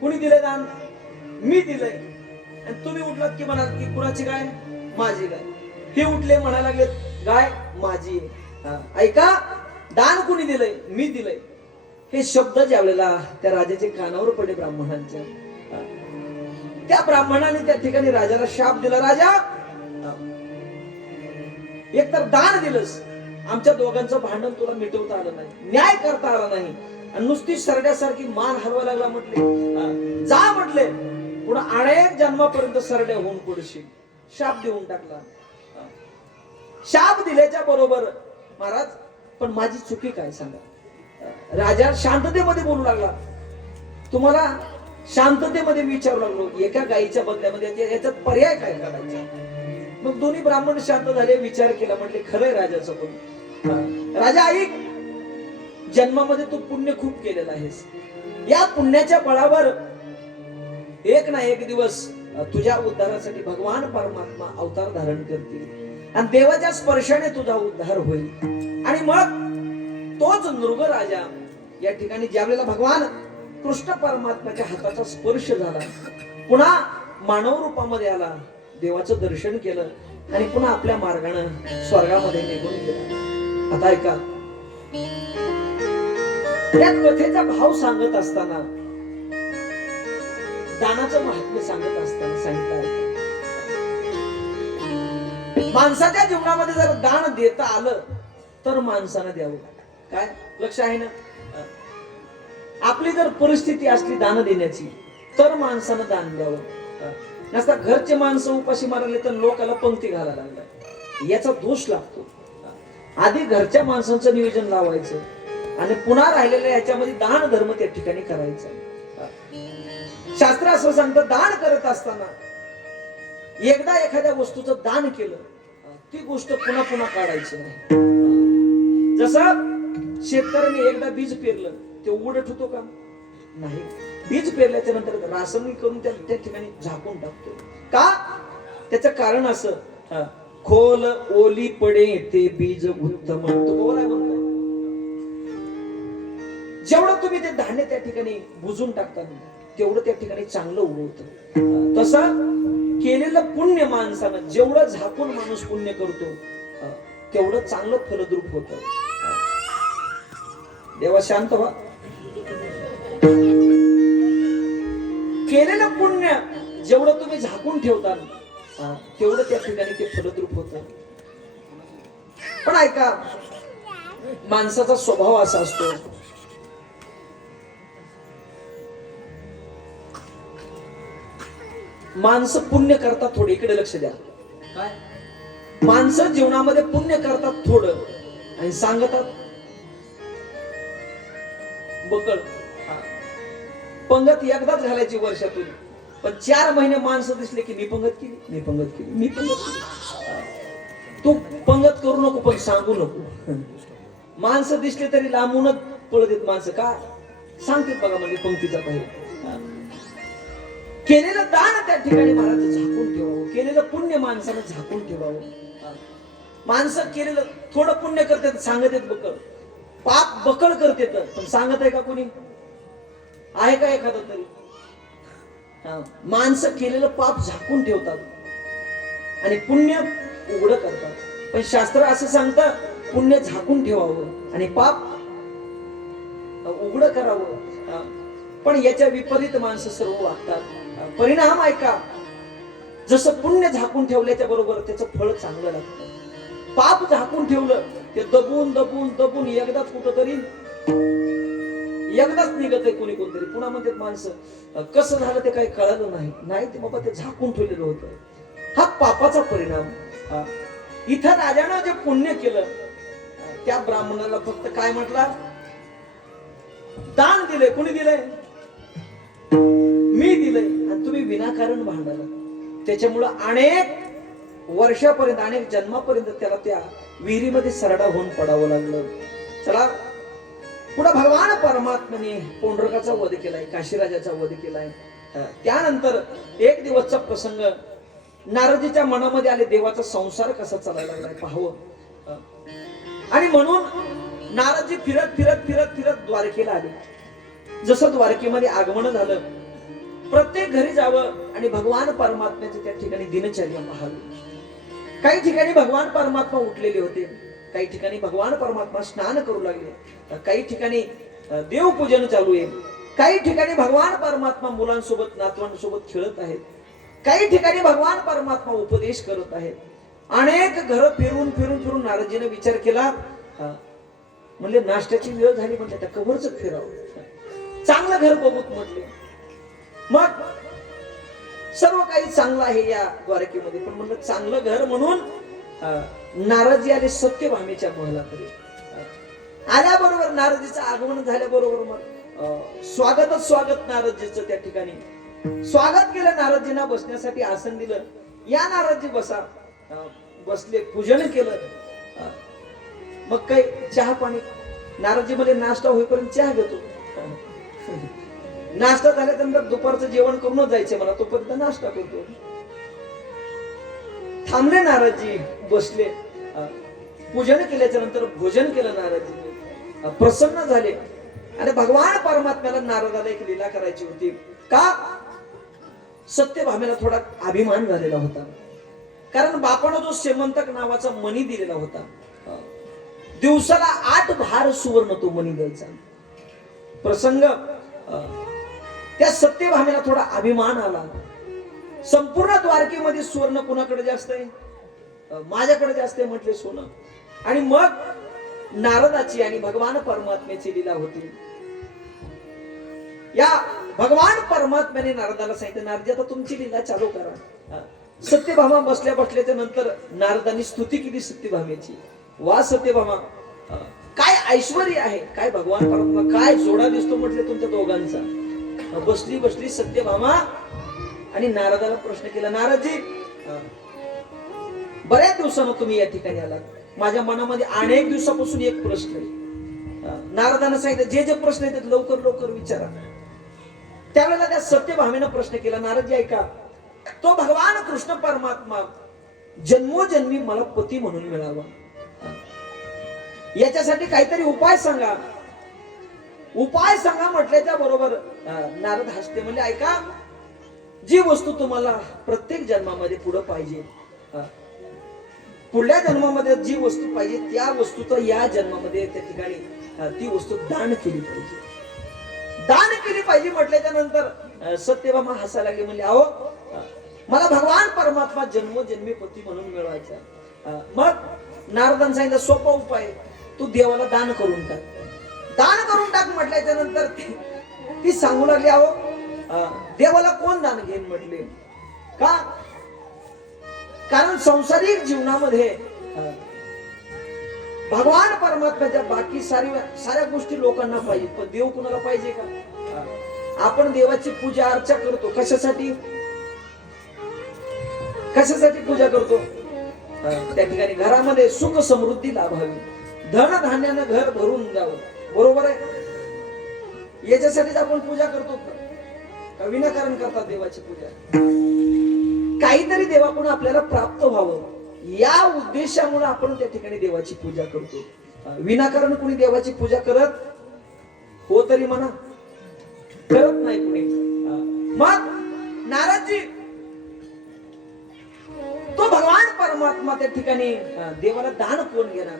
कुणी दिलंय दान? मी दिलंय. आणि तुम्ही उठलात की म्हणाल की कुणाची गाय? माझी गाय. हे उठले म्हणायला लागलेत गाय माझी. ऐका, दान कुणी दिलंय? मी दिलंय. हे शब्द ज्या वेळेला त्या राजाच्या कानावर पडले ब्राह्मणांच्या, त्या ब्राह्मणाने त्या ठिकाणी राजाला शाप दिला. राजा एक तर दान दिलंस, आमच्या दोघांचं भांडण तुला मिटवता आलं नाही, न्याय करता आला नाही आणि नुसती सरड्यासारखी मान हलवायला लागला. म्हटले जा म्हटले पुढे अनेक जन्मापर्यंत सरड्या होऊन पडशील. शाप देऊन टाकला. शाप दिल्याच्या बरोबर महाराज पण माझी चुकी काय सांगा. राजा शांततेमध्ये बोलू लागला. तुम्हाला शांततेमध्ये विचारू लागलो एका गायीच्या बदल्यामध्ये याच्यात पर्याय काय करायचा. मग दोन्ही ब्राह्मण शांत झाले, विचार केला. म्हटले खरंय राजाचं पण. राजा ऐक, जन्मामध्ये तू पुण्य खूप केलेलं आहेस. या पुण्याच्या बळावर एक ना एक दिवस तुझ्या उद्धारासाठी भगवान परमात्मा अवतार धारण करतील आणि देवाच्या स्पर्शाने तुझा उद्धार होईल. आणि मग तोच नृग राजा या ठिकाणी ज्यावेळेला भगवान कृष्ण परमात्म्याच्या हाताचा स्पर्श झाला, पुन्हा मानव रूपामध्ये आला, देवाचं दर्शन केलं आणि पुन्हा आपल्या मार्गाने स्वर्गामध्ये निघून गेला. आता ऐका, त्या कथेचा भाव सांगत असताना, दानाचं महात्म्य सांगत असताना सांगितलं माणसाच्या जीवनामध्ये जर दान देता आलं तर माणसानं द्यावं. काय लक्ष आहे ना. आपली जर परिस्थिती असली दान देण्याची तर माणसानं दान द्यावं. नसता घरचे माणसं उपाशी मारले तर लोकाला पंक्ती घालायला लागला, याचा दोष लागतो. आधी घरच्या माणसांचं नियोजन लावायचं आणि पुन्हा राहिलेल्या याच्यामध्ये दान धर्म त्या ठिकाणी करायचा. शास्त्र असं सांगतं दान करत असताना एकदा एखाद्या वस्तूचं दान केलं ती गोष्ट पुन्हा पुन्हा काढायची नाही. जसं शेतकऱ्याने एकदा बीज पेरलं ते उघडत होतो का? नाही. बीज पेरल्याच्या नंतर रासायनिक करून त्या ठिकाणी झाकून टाकतो का? त्याचं कारण असं, खोल ओली पडे ते बीज उत्तम. जेवढं तुम्ही ते धान्य त्या ठिकाणी बुजून टाकता तेवढं त्या ठिकाणी चांगलं उगवतं. तसं केलेलं पुण्य माणसानं जेवढं झाकून माणूस पुण्य करतो तेवढं चांगलं फलद्रूप होतं. देवा शांत व्हा. केलेलं पुण्य जेवढं तुम्ही झाकून ठेवता तेवढं त्या ठिकाणी ते फलद्रूप होतं. पण ऐका, माणसाचा स्वभाव असा असतो, माणसं पुण्य करतात थोडं. इकडे लक्ष द्या. काय माणसं जीवनामध्ये पुण्य करतात थोडं आणि सांगतात बकळ. पंगत एकदाच घालायची वर्षातून, पण 4 महिने माणसं दिसले की मी पंगत केली, मी पंगत केली, मी पंगत केली. तू पंगत करू नको पण सांगू नको. माणसं दिसले तरी लांबूनच पळत येत माणसं. का सांगतात बघा, म्हणजे पंक्तीचा पाहिजे. केलेलं दान त्या ठिकाणी महाराज झाकून ठेवावं, केलेलं पुण्य माणसानं झाकून ठेवावं. माणसं केलेलं थोडं पुण्य करतात, सांगत आहेत बकळ. पाप बकळ करतात, पण सांगत आहे का कोणी? आहे का एखादं तरी? माणसं केलेलं पाप झाकून ठेवतात आणि पुण्य उघड करतात. पण शास्त्र असं सांगतं, पुण्य झाकून ठेवावं आणि पाप उघड करावं. पण याच्या विपरीत माणसं सर्व वागतात. परिणाम ऐका, जसं पुण्य झाकून ठेवल्याच्या बरोबर त्याचं फळ चांगलं लागतं. पाप झाकून ठेवलं ते दबून दबून दबून एकदाच कुठंतरी एकदाच निघत आहे कोणीतरी. पुन्हा म्हणतात माणसं कसं झालं ते काही कळालं नाही ते बाबा ते झाकून ठेवलेलं होतं. हा पापाचा परिणाम. इथं राजानं जे पुण्य केलं त्या ब्राह्मणाला फक्त काय म्हटलं? दान दिलंय. कोणी दिलंय? मी दिलंय. आणि तुम्ही विनाकारण भांडाला. त्याच्यामुळं अनेक वर्षापर्यंत, अनेक जन्मापर्यंत त्याला त्या विहिरीमध्ये सरडा होऊन पडावं लागलं. चला पुढे भगवान परमात्म्याने पोंडरकाचा वध केलाय, काशीराजाचा वध केलाय. त्यानंतर एक दिवसचा प्रसंग नारदजीच्या मनामध्ये आले, देवाचा संसार कसा चालायला लागलाय पाहावं. आणि म्हणून नारदजी फिरत फिरत फिरत फिरत द्वारकेला आले. जसं द्वारकेमध्ये आगमन झालं, प्रत्येक घरी जावं आणि भगवान परमात्म्याचे त्या ठिकाणी दिनचर्या पाहावी. काही ठिकाणी भगवान परमात्मा उठलेले होते, काही ठिकाणी भगवान परमात्मा स्नान करू लागले, काही ठिकाणी देवपूजन चालू आहे, काही ठिकाणी भगवान परमात्मा मुलांसोबत नातवांसोबत खेळत आहेत, काही ठिकाणी भगवान परमात्मा उपदेश करत आहेत. अनेक घर फिरून फिरून फिरून नारदजीने विचार केला, म्हणले नाश्त्याची वेळ झाली, म्हणजे त्या कवरच फिरावं, चांगलं घर बघूत म्हटले. मग सर्व काही चांगलं आहे या द्वारकेमध्ये, पण म्हणलं चांगलं घर म्हणून नारदजी आले सत्यभामेच्या महलाकडे. आल्याबरोबर नारदजीचं आगमन झाल्याबरोबर मग स्वागत नारदजीचं त्या ठिकाणी स्वागत केलं. नारदजींना बसण्यासाठी आसन दिलं. या नारदजी बसा. बसले, पूजन केलं. मग काही चहा पाणी. नारदजी मध्ये नाश्ता होईपर्यंत चहा घेतो. नाश्ता झाल्यानंतर दुपारचं जेवण करूनच जायचं मला, तोपर्यंत नाश्ता करतो. थांबले नारदजी, बसले. पूजन केल्याच्या नंतर भोजन केलं नारदजी. प्रसन्न झाले आणि भगवान परमात्म्याला नारदाला एक लीला करायची होती. का? सत्यभामेला थोडा अभिमान झालेला होता, कारण बापानं जो सेमंतक नावाचा मणी दिलेला होता, दिवसाला 8 भार सुवर्ण तो मणी द्यायचा. प्रसंग त्या सत्यभामेला थोडा अभिमान आला. संपूर्ण द्वारकेमध्ये सुवर्ण कुणाकडे जास्त आहे? माझ्याकडे जास्त आहे म्हटले सोनं. आणि मग नारदाची आणि भगवान परमात्म्याची लीला होती. या भगवान परमात्म्याने नारदाला सांगितलं, नारदी आता तुमची लीला चालू करा. सत्यभामा बसल्या बसल्याच्या नंतर नारदांनी स्तुती केली सत्यभामेची. वा सत्यभामा, काय ऐश्वर्य आहे, काय भगवान परमात्मा, काय जोडा दिसतो म्हटले तुमच्या दोघांचा. बसली बसली सत्यभामा आणि नारदाला प्रश्न केला, नारदजी बऱ्याच दिवसानं तुम्ही या ठिकाणी आलात, माझ्या मनामध्ये अनेक दिवसापासून एक प्रश्न आहे. नारदानं सांगितलं, जे जे प्रश्न आहेत लवकर लवकर विचारा. त्यावेळेला त्या सत्यभामेनं प्रश्न केला, नारदजी ऐका, तो भगवान कृष्ण परमात्मा जन्मोजन्मी मला पती म्हणून मिळावा, याच्यासाठी काहीतरी उपाय सांगा. उपाय सांगा म्हटल्याच्या बरोबर नारद हसते, म्हणजे ऐका, जी वस्तू तुम्हाला प्रत्येक जन्मामध्ये पुढे पाहिजे, पुढल्या जन्मामध्ये जी वस्तू पाहिजे त्या वस्तूचं या जन्मामध्ये त्या ठिकाणी ती वस्तू दान केली पाहिजे. दान केली पाहिजे म्हटल्याच्या नंतर सत्यभामा हसायला लागली, म्हणजे अहो मला भगवान परमात्मा जन्मोजन्मी पती म्हणून मिळवायचा. मग नारदांनी सांगितलं सोपा उपाय, तू देवाला दान करून टाक. दान करून टाक म्हटल्याच्या नंतर ती सांगू लागली, अहो देवाला कोण दान घेईन म्हटले. का? कारण संसारिक जीवनामध्ये भगवान परमात्म्याच्या बाकी साऱ्या गोष्टी लोकांना पाहिजे, पण देव कुणाला पाहिजे का? आपण देवाची पूजा अर्चा करतो कशासाठी? कशासाठी पूजा करतो? त्या ठिकाणी घरामध्ये सुख समृद्धी लाभावी, धन धान्यानं घर भरून जावं, बरोबर आहे? याच्यासाठीच आपण पूजा करतो का विनाकारण करतात देवाची पूजा? काहीतरी देवाकडून आपल्याला प्राप्त व्हावं या उद्देशामुळे आपण त्या ठिकाणी देवाची पूजा करतो. विनाकारण कुणी देवाची पूजा करत हो तरी म्हणा करत नाही कुणी. मग नारदजी तो भगवान परमात्मा त्या ठिकाणी देवाला दान कोण घेणार?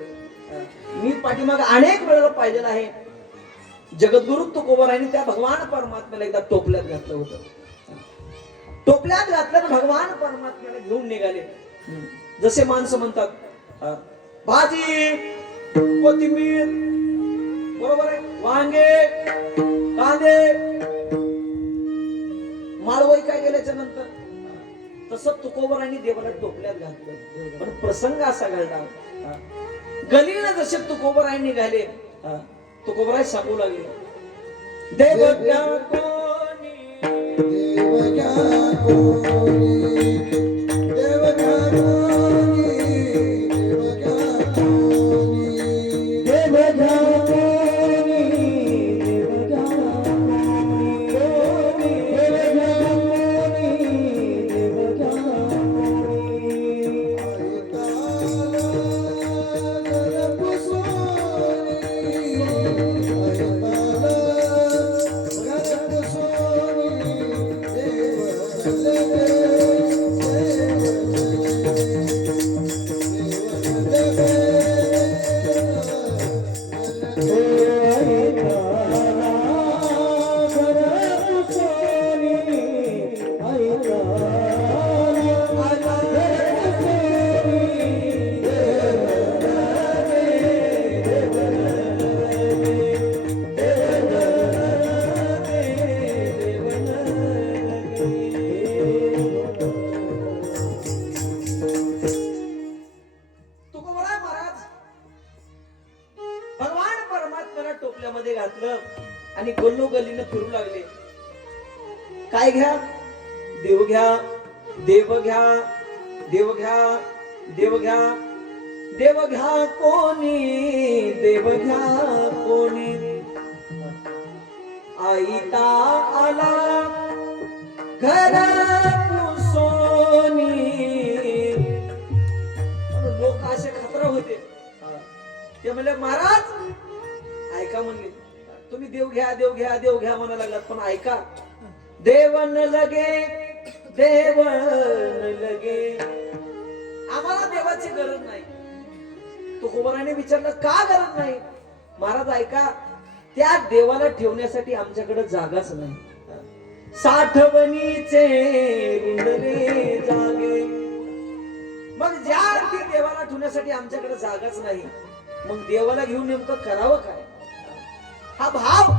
मी पाठीमाग अनेक वेळेला पाहिलेलं आहे. जगद्गुरु तुकोबारायांनी त्या भगवान परमात्म्याला एकदा टोपल्यात घातलं होतं. टोपल्यात घातलं भगवान परमात्म्याला घेऊन निघाले. जसे माणसं म्हणतात भाजी कोथिंबीर, बरोबर आहे, वांगे कांदे माळवई काय गेल्याच्या नंतर तसं तुकोबारायांनी देवाला टोपल्यात घातलं. पण प्रसंग असा घडला, गलीनं जसे तुकोबाराय निघाले, तुकोबाराय सांगू लागले, देवज्ञा कोणी देवज्ञा कोणी देवज्ञा कोणी देवज्ञा कोणी देवज्ञा कोणी देवज्ञा टोपल्यामध्ये घातलं आणि गल्लोगल्लीनं फिरू लागले. काय घ्या? देव घ्या, देव घ्या, देव घ्या, देव घ्या, देव घ्या कोणी देव घ्या कोणी. आईता आला घर पुसोनी. लोक असे खतरा होते. ते म्हणले महाराज ऐका म्हणले, तुम्ही देव घ्या देव घ्या देव घ्या म्हणा लागलात, पण ऐका, देवन लगे देवन लगे. आम्हाला देवाची गरज नाही. तुकोबाराने विचारलं का गरज नाही? महाराज ऐका, त्या देवाला ठेवण्यासाठी आमच्याकडे जागाच नाही. साठवणीचे रुंडले जागे. मग ज्या अर्थी देवाला ठेवण्यासाठी आमच्याकडे जागाच नाही, मग देवाला घेऊन नेमकं करावं काय? हा भाव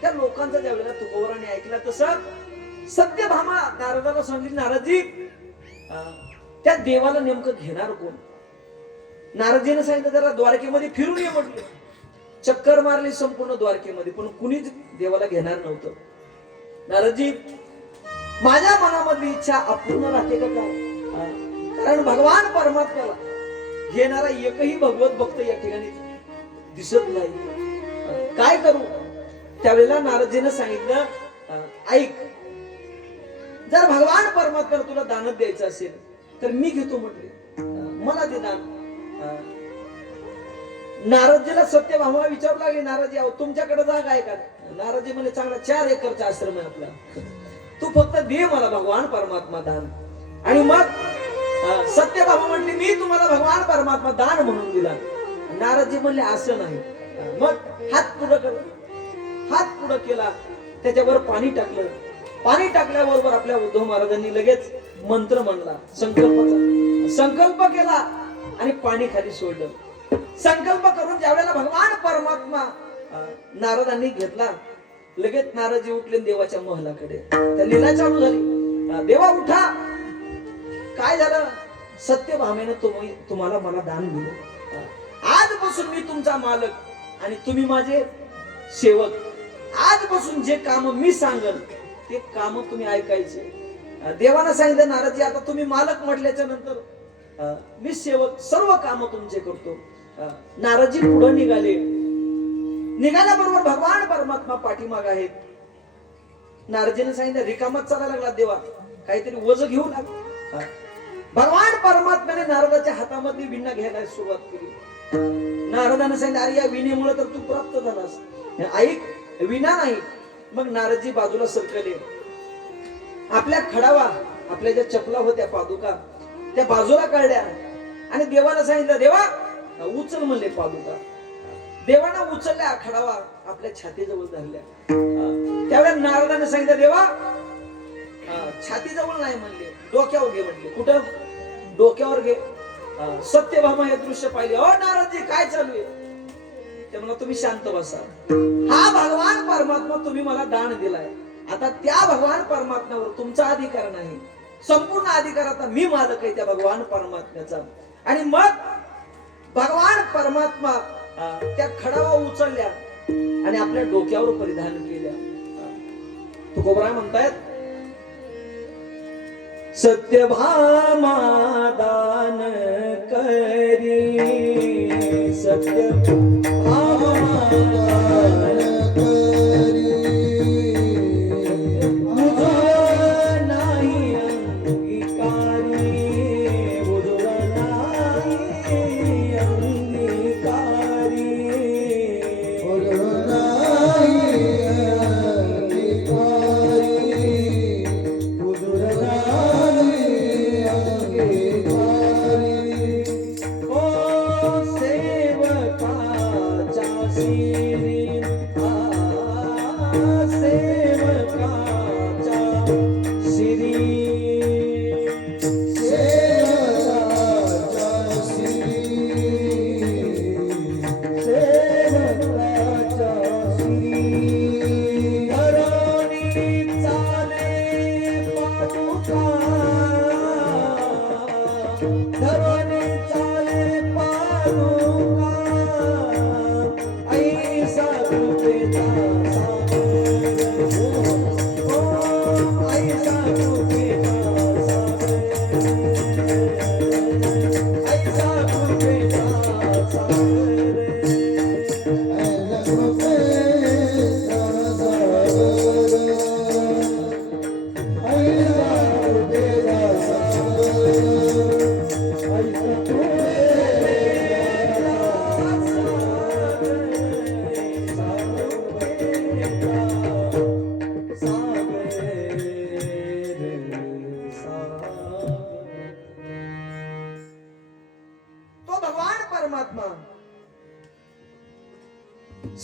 त्या लोकांचा ज्यावेळेला तुकोबाराने ऐकला, तसं सत्यभामा नारदाला सांगितली, नारदजी त्या देवाला नेमकं घेणार कोण? नारदजीने सांगितलं जरा द्वारकेमध्ये फिरून ये म्हटलं. चक्कर मारली संपूर्ण द्वारकेमध्ये, पण कुणीच देवाला घेणार नव्हतं. नारदजी माझ्या मनामधली इच्छा अपूर्ण राहते का काय? कारण भगवान परमात्म्याला घेणारा एकही भगवत भक्त या ठिकाणी दिसत नाही. काय करू? त्यावेळेला नारदजीने सांगितलं, ऐक, जर भगवान परमात्म्याला तुला दानच द्यायचं असेल तर मी घेतो म्हटले, मला ते दान. नारदजीला सत्यभामा विचारू लागले, नारदजी अहो तुमच्याकडे जागा आहे का? नारदजी म्हणे चांगला 4 एकरचा आश्रम आहे आपला, तू फक्त दे मला भगवान परमात्मा दान. आणि मग सत्यभामा म्हणली, मी तुम्हाला भगवान परमात्मा दान म्हणून दिला. नारदजी म्हणले असं नाही. मग हात पुढं केला, त्याच्यावर पाणी टाकलं पाणी टाकल्याबरोबर आपल्या उद्धव महाराजांनी लगेच मंत्र म्हणला, संकल्पाचा संकल्प केला आणि पाणी खाली सोडलं. संकल्प करून ज्यावेळेला भगवान परमात्मा नारदांनी घेतला, लगेच नारदजी उठले देवाच्या महलाकडे. त्या लीला चालू झाली. देवा उठा, काय झालं? सत्यभामेनं तुम्हाला मला दान दिलं. आजपासून मी तुमचा मालक आणि तुम्ही माझे सेवक. आजपासून जे काम मी सांगल ते काम तुम्ही ऐकायचे. देवानं सांगितलं, नारदजी आता तुम्ही मालक म्हटल्याच्या नंतर मी सेवक, सर्व काम तुमचे करतो. नारदजी पुढे निघाले. निघाल्याबरोबर भगवान परमात्मा पाठीमाग आहेत. नारदजीने सांगितलं, रिकामाच चालायला लागला देवा, काहीतरी वज घेऊ लाग. भगवान परमात्म्याने नारदाच्या हातामध्ये विणा घ्यायला सुरुवात केली. नारदाने सांगितलं, अरे या विणेमुळे तर तू प्राप्त झालास, ऐक, विणा नाही. मग नारदजी बाजूला सरकले. आपल्या खडावा, आपल्या ज्या चपला होत्या पादुका, त्या बाजूला काढल्या आणि देवाला सांगितलं, देवा उचल म्हणले पादुका. देवानं उचलल्या, खडावा आपल्या छातीजवळ धरल्या. त्यावेळेला नारदाने सांगितलं, देवा छातीजवळ नाही म्हणले, डोक्यावर घे म्हणले. कुठं? डोक्यावर घे. सत्यभामा हे दृश्य पाहिले. अ नारदजी काय चालू आहे? ते म्हणा, तुम्ही शांत बसा. हा भगवान परमात्मा तुम्ही मला दान दिलाय, आता त्या भगवान परमात्म्यावर तुमचा अधिकार नाही, संपूर्ण अधिकार आता मी मालक आहे त्या भगवान परमात्म्याचा. आणि मग भगवान परमात्मा त्या खडावा उचलल्या आणि आपल्या डोक्यावर परिधान केल्या. तुकोबराय म्हणतायत, सत्यभामा दान करी, सत्यभामा दान करी, मुझ नाही अंगीकारी, मुझ नाही अंगीकारी, मुझ नाही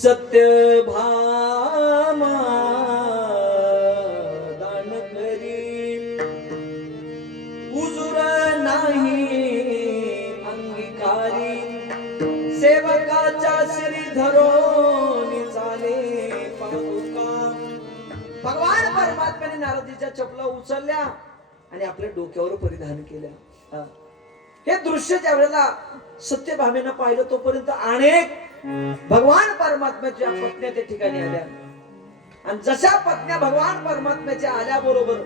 सत्यभामा दान करी, उजुर नाही अंगीकारी, सेवकाच्या श्री धरोनी चाले पादुका. भगवान परमात्म्याने नारदजीच्या चपला उचलल्या आणि आपल्या डोक्यावर परिधान केल्या. हे दृश्य ज्या वेळेला सत्यभामेनं पाहिलं, तोपर्यंत अनेक भगवान परमात्म्याच्या पत्न्या त्या ठिकाणी आल्या. आणि जशा पत्न्या भगवान परमात्म्याच्या आल्याबरोबर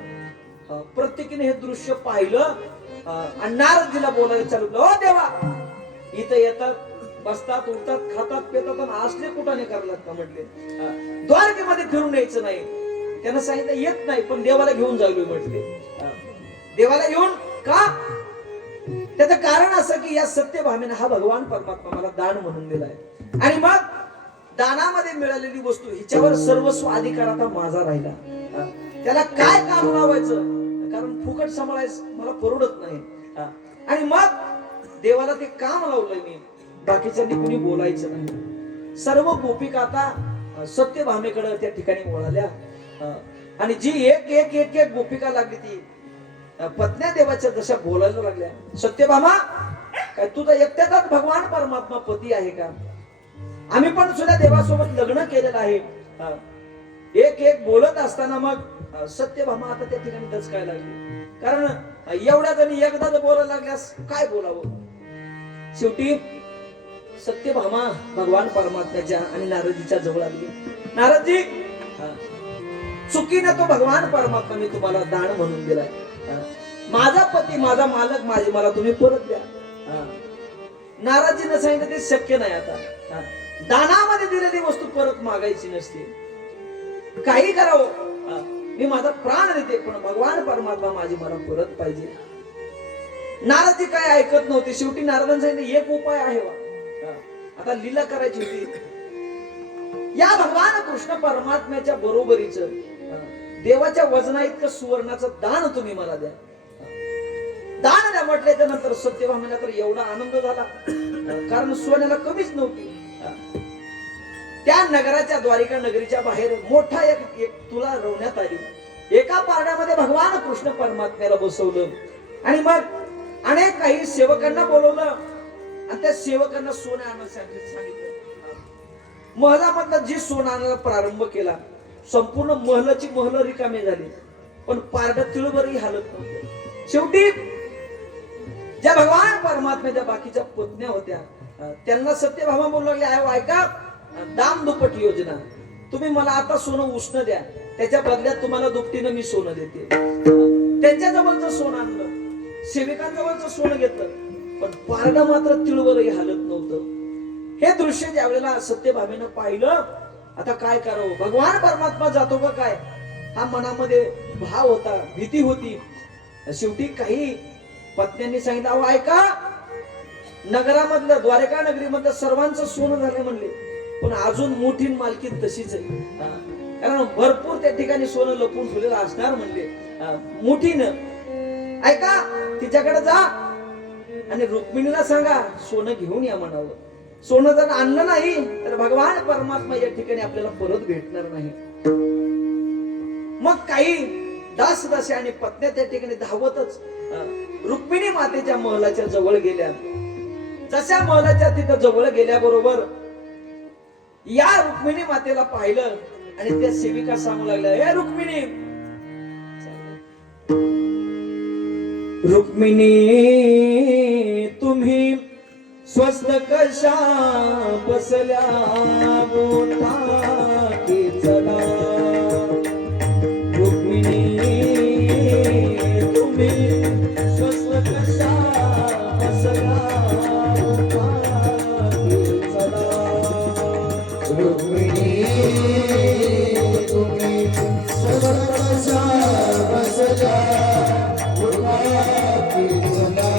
प्रत्येकीने हे दृश्य पाहिलं आणि नारदजीला बोलायला चालू केलं, ओ देवा, इथं येतात, बसतात, उठतात, खातात, पितात, आणि असले कुठाने करलात का म्हटले. द्वारकेमध्ये फिरून यायचं नाही. त्यांना सांगितलं येत नाही, पण देवाला घेऊन जाऊ म्हटले. देवाला घेऊन का? त्याचं कारण असं की या सत्यभामेने हा भगवान परमात्मा मला दान म्हणून दिलाय आणि मग दानामध्ये मिळालेली वस्तू हिच्यावर सर्वस्व अधिकार आता माझा राहिला. त्याला काय काम लावायचं, कारण फुकट सांभाळायचं मला परवडत नाही. आणि मग देवाला ते काम लावलंय मी, बाकीच्यांनी कुणी बोलायचं नाही. सर्व गोपिका आता सत्यभामेकडे त्या ठिकाणी वळाल्या. आणि जी एक एक एक एक गोपिका लागली ती पत्न्या देवाच्या जशा बोलायला लागल्या, सत्यभामा काय तुझा एकट्याचाच भगवान परमात्मा पती आहे का? आम्ही पण सुद्धा देवासोबत लग्न केलेलं आहे. एक एक बोलत असताना मग सत्यभामा आता त्या ठिकाणी दचकायला लागली. कारण एवढ्या जणी एकदाच बोलायला लागल्यास काय बोलावं. शेवटी सत्यभामा भगवान परमात्म्याच्या आणि नारदजीच्या जवळ आली. नारदजी, चुकीने तो भगवान परमात्मा मी तुम्हाला दान म्हणून दिलाय. माझा पती, माझा मालक, माझी मला तुम्ही परत द्या. नारदजीने सांगितलं ते शक्य नाही. आता दानामध्ये दिलेली वस्तू परत मागायची नसते. काही करावं, मी माझा प्राण देते, पण भगवान परमात्मा माझी मला परत पाहिजे. नारदजी काय ऐकत नव्हते. शेवटी नारदांनी सांगितलं एक उपाय आहे वा. आता लीला करायची होती. या भगवान कृष्ण परमात्म्याच्या बरोबरीच देवाच्या वजना इतकं सुवर्णाचं दान तुम्ही मला द्या. दान द्या म्हटल्याच्या नंतर सत्यभामेला तर एवढा आनंद झाला, कारण सोन्याला कमीच नव्हती. त्या नगराच्या, द्वारिका नगरीच्या बाहेर मोठा एक तुला रवण्यात आली. एका पारड्यामध्ये भगवान कृष्ण परमात्म्याला बसवलं आणि मग अनेक काही सेवकांना बोलवलं आणि त्या सेवकांना सोनं आणण्यासाठी सांगितलं. महलामधला जी सोनं आणायला प्रारंभ केला, संपूर्ण महलाची महल रिकामी झाली, पण पारड्यात तिळभरही हालत नव्हतं. शेवटी ज्या भगवान परमात्म्याच्या बाकीच्या पत्न्या होत्या त्यांना सत्यभामा बोलू लागले, आहे ऐका, दाम दुप्पट योजना. तुम्ही मला आता सोनं उष्ण द्या, त्याच्या बदल्यात तुम्हाला दुपटीनं मी सोनं देते. त्यांच्या जवळचं सोनं आणलं, सेविकांजवळचं सोनं घेतलं, पण पारडा मात्र तिळवरही हालत नव्हतं. हे दृश्य ज्या वेळेला सत्यभामेनं पाहिलं, आता काय करावं, भगवान परमात्मा जातो का काय, हा मनामध्ये भाव होता, भीती होती. शेवटी काही पत्न्यांनी सांगितलं, अहो ऐका, नगरामधलं, द्वारका नगरीमधलं सर्वांचं सोनं झालं म्हणले, पण अजून मोठी मालकी तशीच आहे. कारण भरपूर त्या ठिकाणी सोनं लपून ठेवलेलं असणार म्हणले. मोठीनं ऐका, तिच्याकडे जा आणि रुक्मिणीला सांगा सोनं घेऊन या म्हणावं. सोनं जर आणलं नाही तर भगवान परमात्मा या ठिकाणी आपल्याला परत भेटणार नाही. मग काही दासदासी आणि पत्न्या त्या ठिकाणी धावतच रुक्मिणी मातेच्या महलाच्या जवळ गेल्या. जशा महलाच्या तिथं जवळ गेल्याबरोबर या रुक्मिणी मातेला पाहिलं आणि त्या सेविका सांगू लागल्या, हे रुक्मिणी, रुक्मिणी तुम्ही स्वस्त कशा बसल्या बोटा की चला. रुक्मिणी तुम्ही स्वस्त कशा बसल्या बोटा की चला. रुक्मिणी तुम्ही स्वस्त कशा बसल्या बोटा की चला.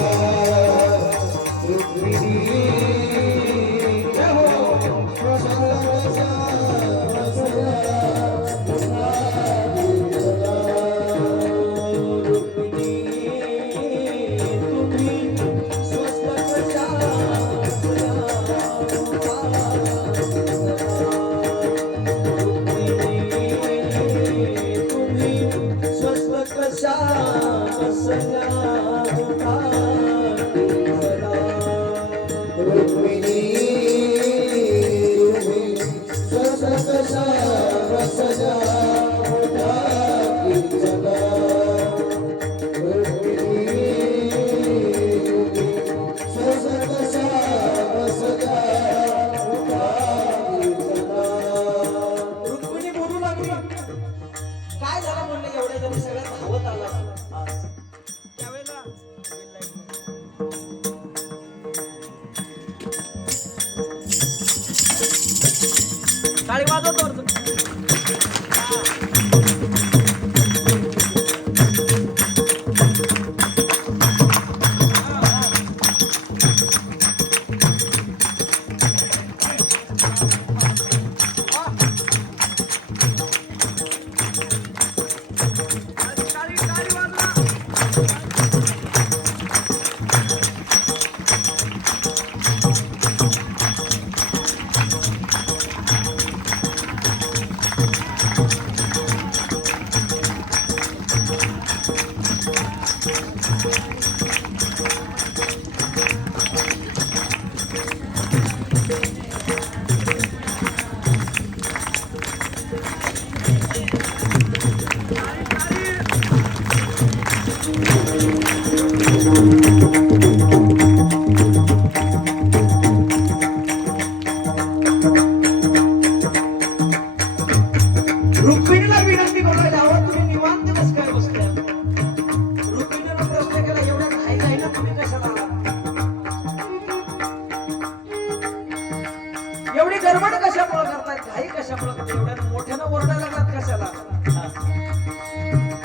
गडबड कशामुळे करताय, घाई कशामुळे, एवढ्या मोठ्यानं ओरडायला लागलात कशाला?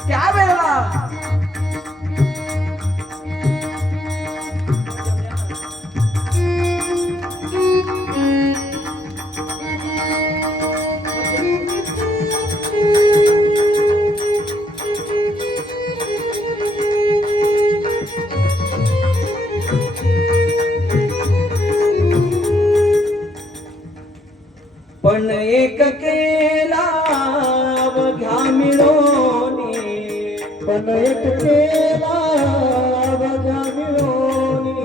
त्यावेळेला पण एक केला बघ्या मिळोनी, पण एक केला बघा मिळोनी,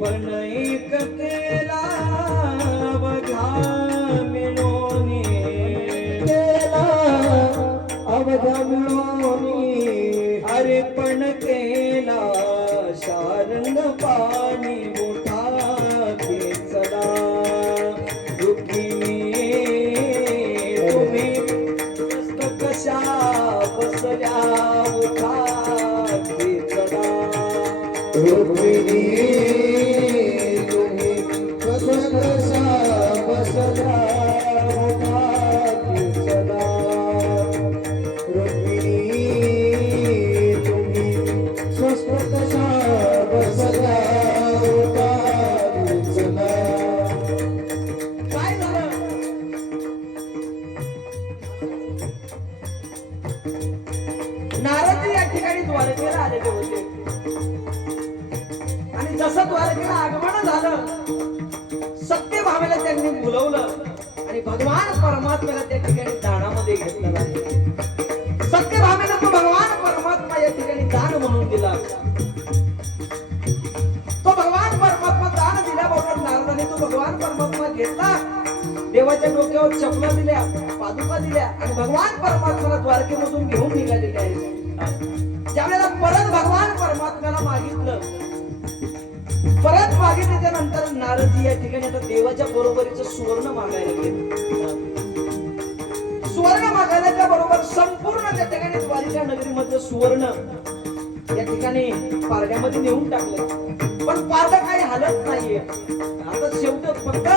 पण एक केला बघ्या मिळोनी, केला अवघा मिळोनी, अरे पण केला शारंग पाणी मोठा खेचला, रुक्मिणी तुम्ही कशा बसल्या मोठा खेचला, रुक्मिणी तुम्ही कशा बसल्या मोठा खेचला, रुक्मिणी तुम्ही स्वस्त कशा बसल्या मोठा खेचला. काय झालं? नारद या ठिकाणी द्वारकेला आलेले होते आणि जसं द्वारकेला आगमन झालं, सत्यभामेला त्यांनी बोलवलं आणि भगवान परमात्म्याला त्या ठिकाणी दानामध्ये घेतलं आहे. सत्यभामेला तो भगवान परमात्मा या ठिकाणी दान म्हणून दिला. तो भगवान परमात्मा दान दिल्याबरोबर नारदाने तो भगवान परमात्मा घेतला, देवाच्या डोक्यावर चपला दिल्या, पादुका दिल्या आणि भगवान परमात्म्याला द्वारकेमधून घेऊन निघालेले आहे. ज्यावेळेला परत भगवान परमात्म्याला मागितलं, परत मागितल्याच्या नंतर नारदजी या ठिकाणी आता देवाच्या बरोबरीचं सुवर्ण मागायला गेले. सुवर्ण मागायच्या बरोबर संपूर्ण त्या ठिकाणी द्वारिका नगरीमध्ये सुवर्ण या ठिकाणी पारड्यामध्ये नेऊन टाकलं, पण पारडं काही हालत नाहीये. आता शेवट फक्त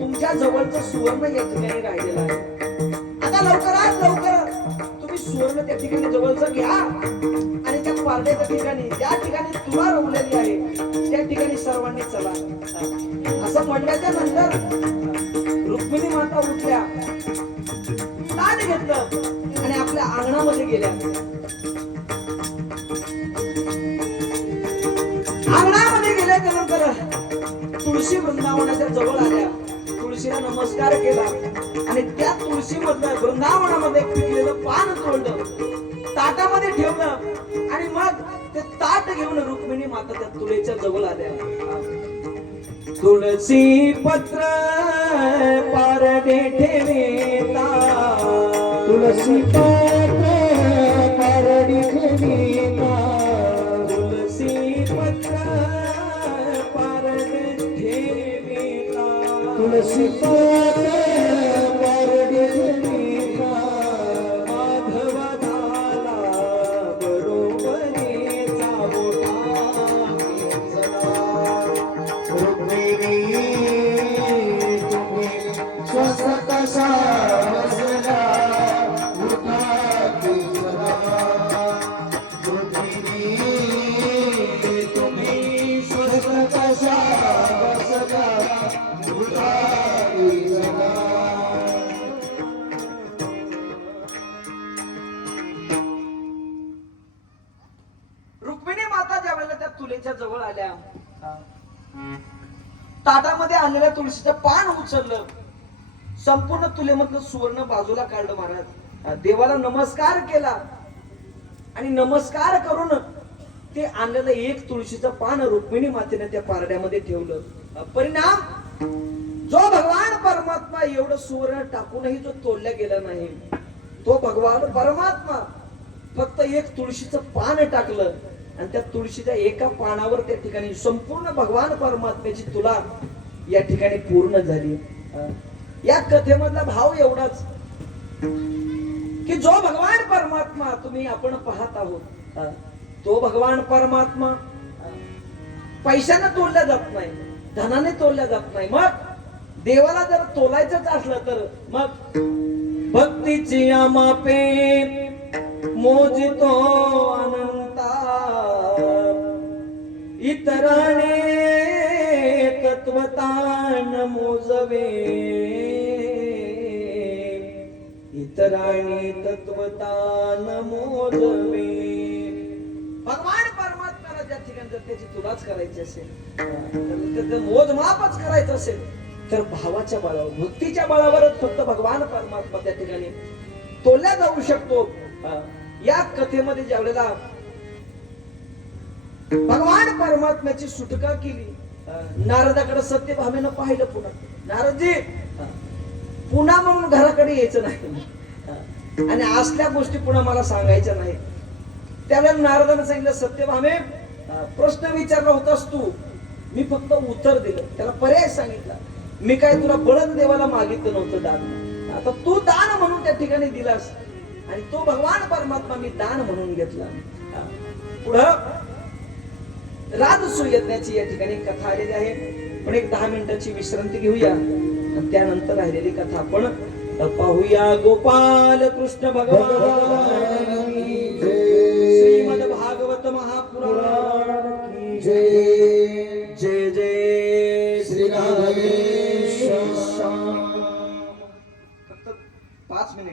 तुमच्या जवळचं सुवर्ण या ठिकाणी राहिलेलं आहे. आता लवकरात लवकर तुम्ही सुवर्ण त्या ठिकाणी जवळचं घ्या आणि त्या पारड्याच्या ठिकाणी ज्या ठिकाणी तुला रवलेली आहे त्या ठिकाणी सर्वांनी चला. असं म्हणल्याच्या नंतर रुक्मिणी माता उठल्या, ताट घेतलं आणि आपल्या अंगणामध्ये गेल्या. अंगणामध्ये गेल्याच्या नंतर तुळशी वृंदावनाच्या जवळ आल्या, तुळशीला नमस्कार केला आणि त्या तुळशी मधलं वृंदावनामध्ये पिकलेलं पान तोडलं, ताटामध्ये ठेवलं आणि मग ते ताट घेऊन रुक्मिणी माता त्या तुळशीच्या जवळ आल्या. तुळसी पत्र पारडे ठेवेता, तुलसी पत्र पारडी ठेवीता, तुळसी पत्र पारडे ठेवेता, तुलसी पत्र पारडी ठेवीता, माधव झाला बरोबरीचा मोठा खेचला, रुक्मिणी तुम्ही स्वस्त कशा बसल्या मोठा खेचला, रुक्मिणी तुम्ही स्वस्त कशा बसल्या मोठा खेचला. रुक्मिणी माता ज्या वेळेला त्या तुलेच्या जवळ आल्या, ताटामध्ये आलेल्या तुळशीचं पान उचललं, संपूर्ण तुलेमधलं सुवर्ण बाजूला काढलं. महाराज देवाला नमस्कार केला आणि नमस्कार करून ते आणलेलं एक तुळशीचं पान रुक्मिणी मातेने त्या पारड्यामध्ये ठेवलं. परिणाम, जो भगवान परमात्मा एवढं सुवर्ण टाकूनही जो तोडला गेला नाही, तो भगवान परमात्मा फक्त एक तुळशीचं पान टाकलं आणि त्या तुळशीच्या एका पानावर त्या ठिकाणी संपूर्ण भगवान परमात्म्याची तुला या ठिकाणी पूर्ण झाली. या कथेमधला भाव एवढाच की जो भगवान परमात्मा तुम्ही आपण पाहत आहोत, तो भगवान परमात्मा पैशाने तोडला जात नाही, धनाने तोडला जात नाही. मग देवाला जर तोलायचंच असलं तर मग भक्तीची आमापे मोजितो अनंता इतराने तत्वतान मोजवे इतराने तत्वतान मोजवे भगवान परमात्म्याला ज्या ठिकाणी जर त्याची तुलाच करायची असेल त्याचं मोजमापच करायचं असेल तर भावाच्या बळावर भक्तीच्या बळावरच फक्त भगवान परमात्मा त्या ठिकाणी तोलला जाऊ शकतो. या कथेमध्ये ज्या वेळेला भगवान परमात्म्याची सुटका केली नारदाकडे सत्यभामेनं पाहिलं पुन्हा नारदजी पुन्हा म्हणून घराकडे यायचं नाही आणि असल्या गोष्टी पुन्हा मला सांगायच्या नाही. त्यावेळेला नारदानं सांगितलं सत्यभामे प्रश्न विचारला होतास तू मी फक्त उत्तर दिलं त्याला पर्याय सांगितला मी काय तुला बळद देवाला मागितलं नव्हतं दान आता तू दान म्हणून त्या ठिकाणी दिलास आणि तो भगवान परमात्मा मी दान म्हणून घेतला. पुढं राजसूय यज्ञाची या ठिकाणी कथा आलेली आहे पण एक 10 मिनिटाची विश्रांती घेऊया आणि त्यानंतर राहिलेली कथा आपण पाहूया. गोपाल कृष्ण भगवान श्रीमद भागवत महापुराण जय जय जय श्री राधेश्याम. फक्त 5 मिनिट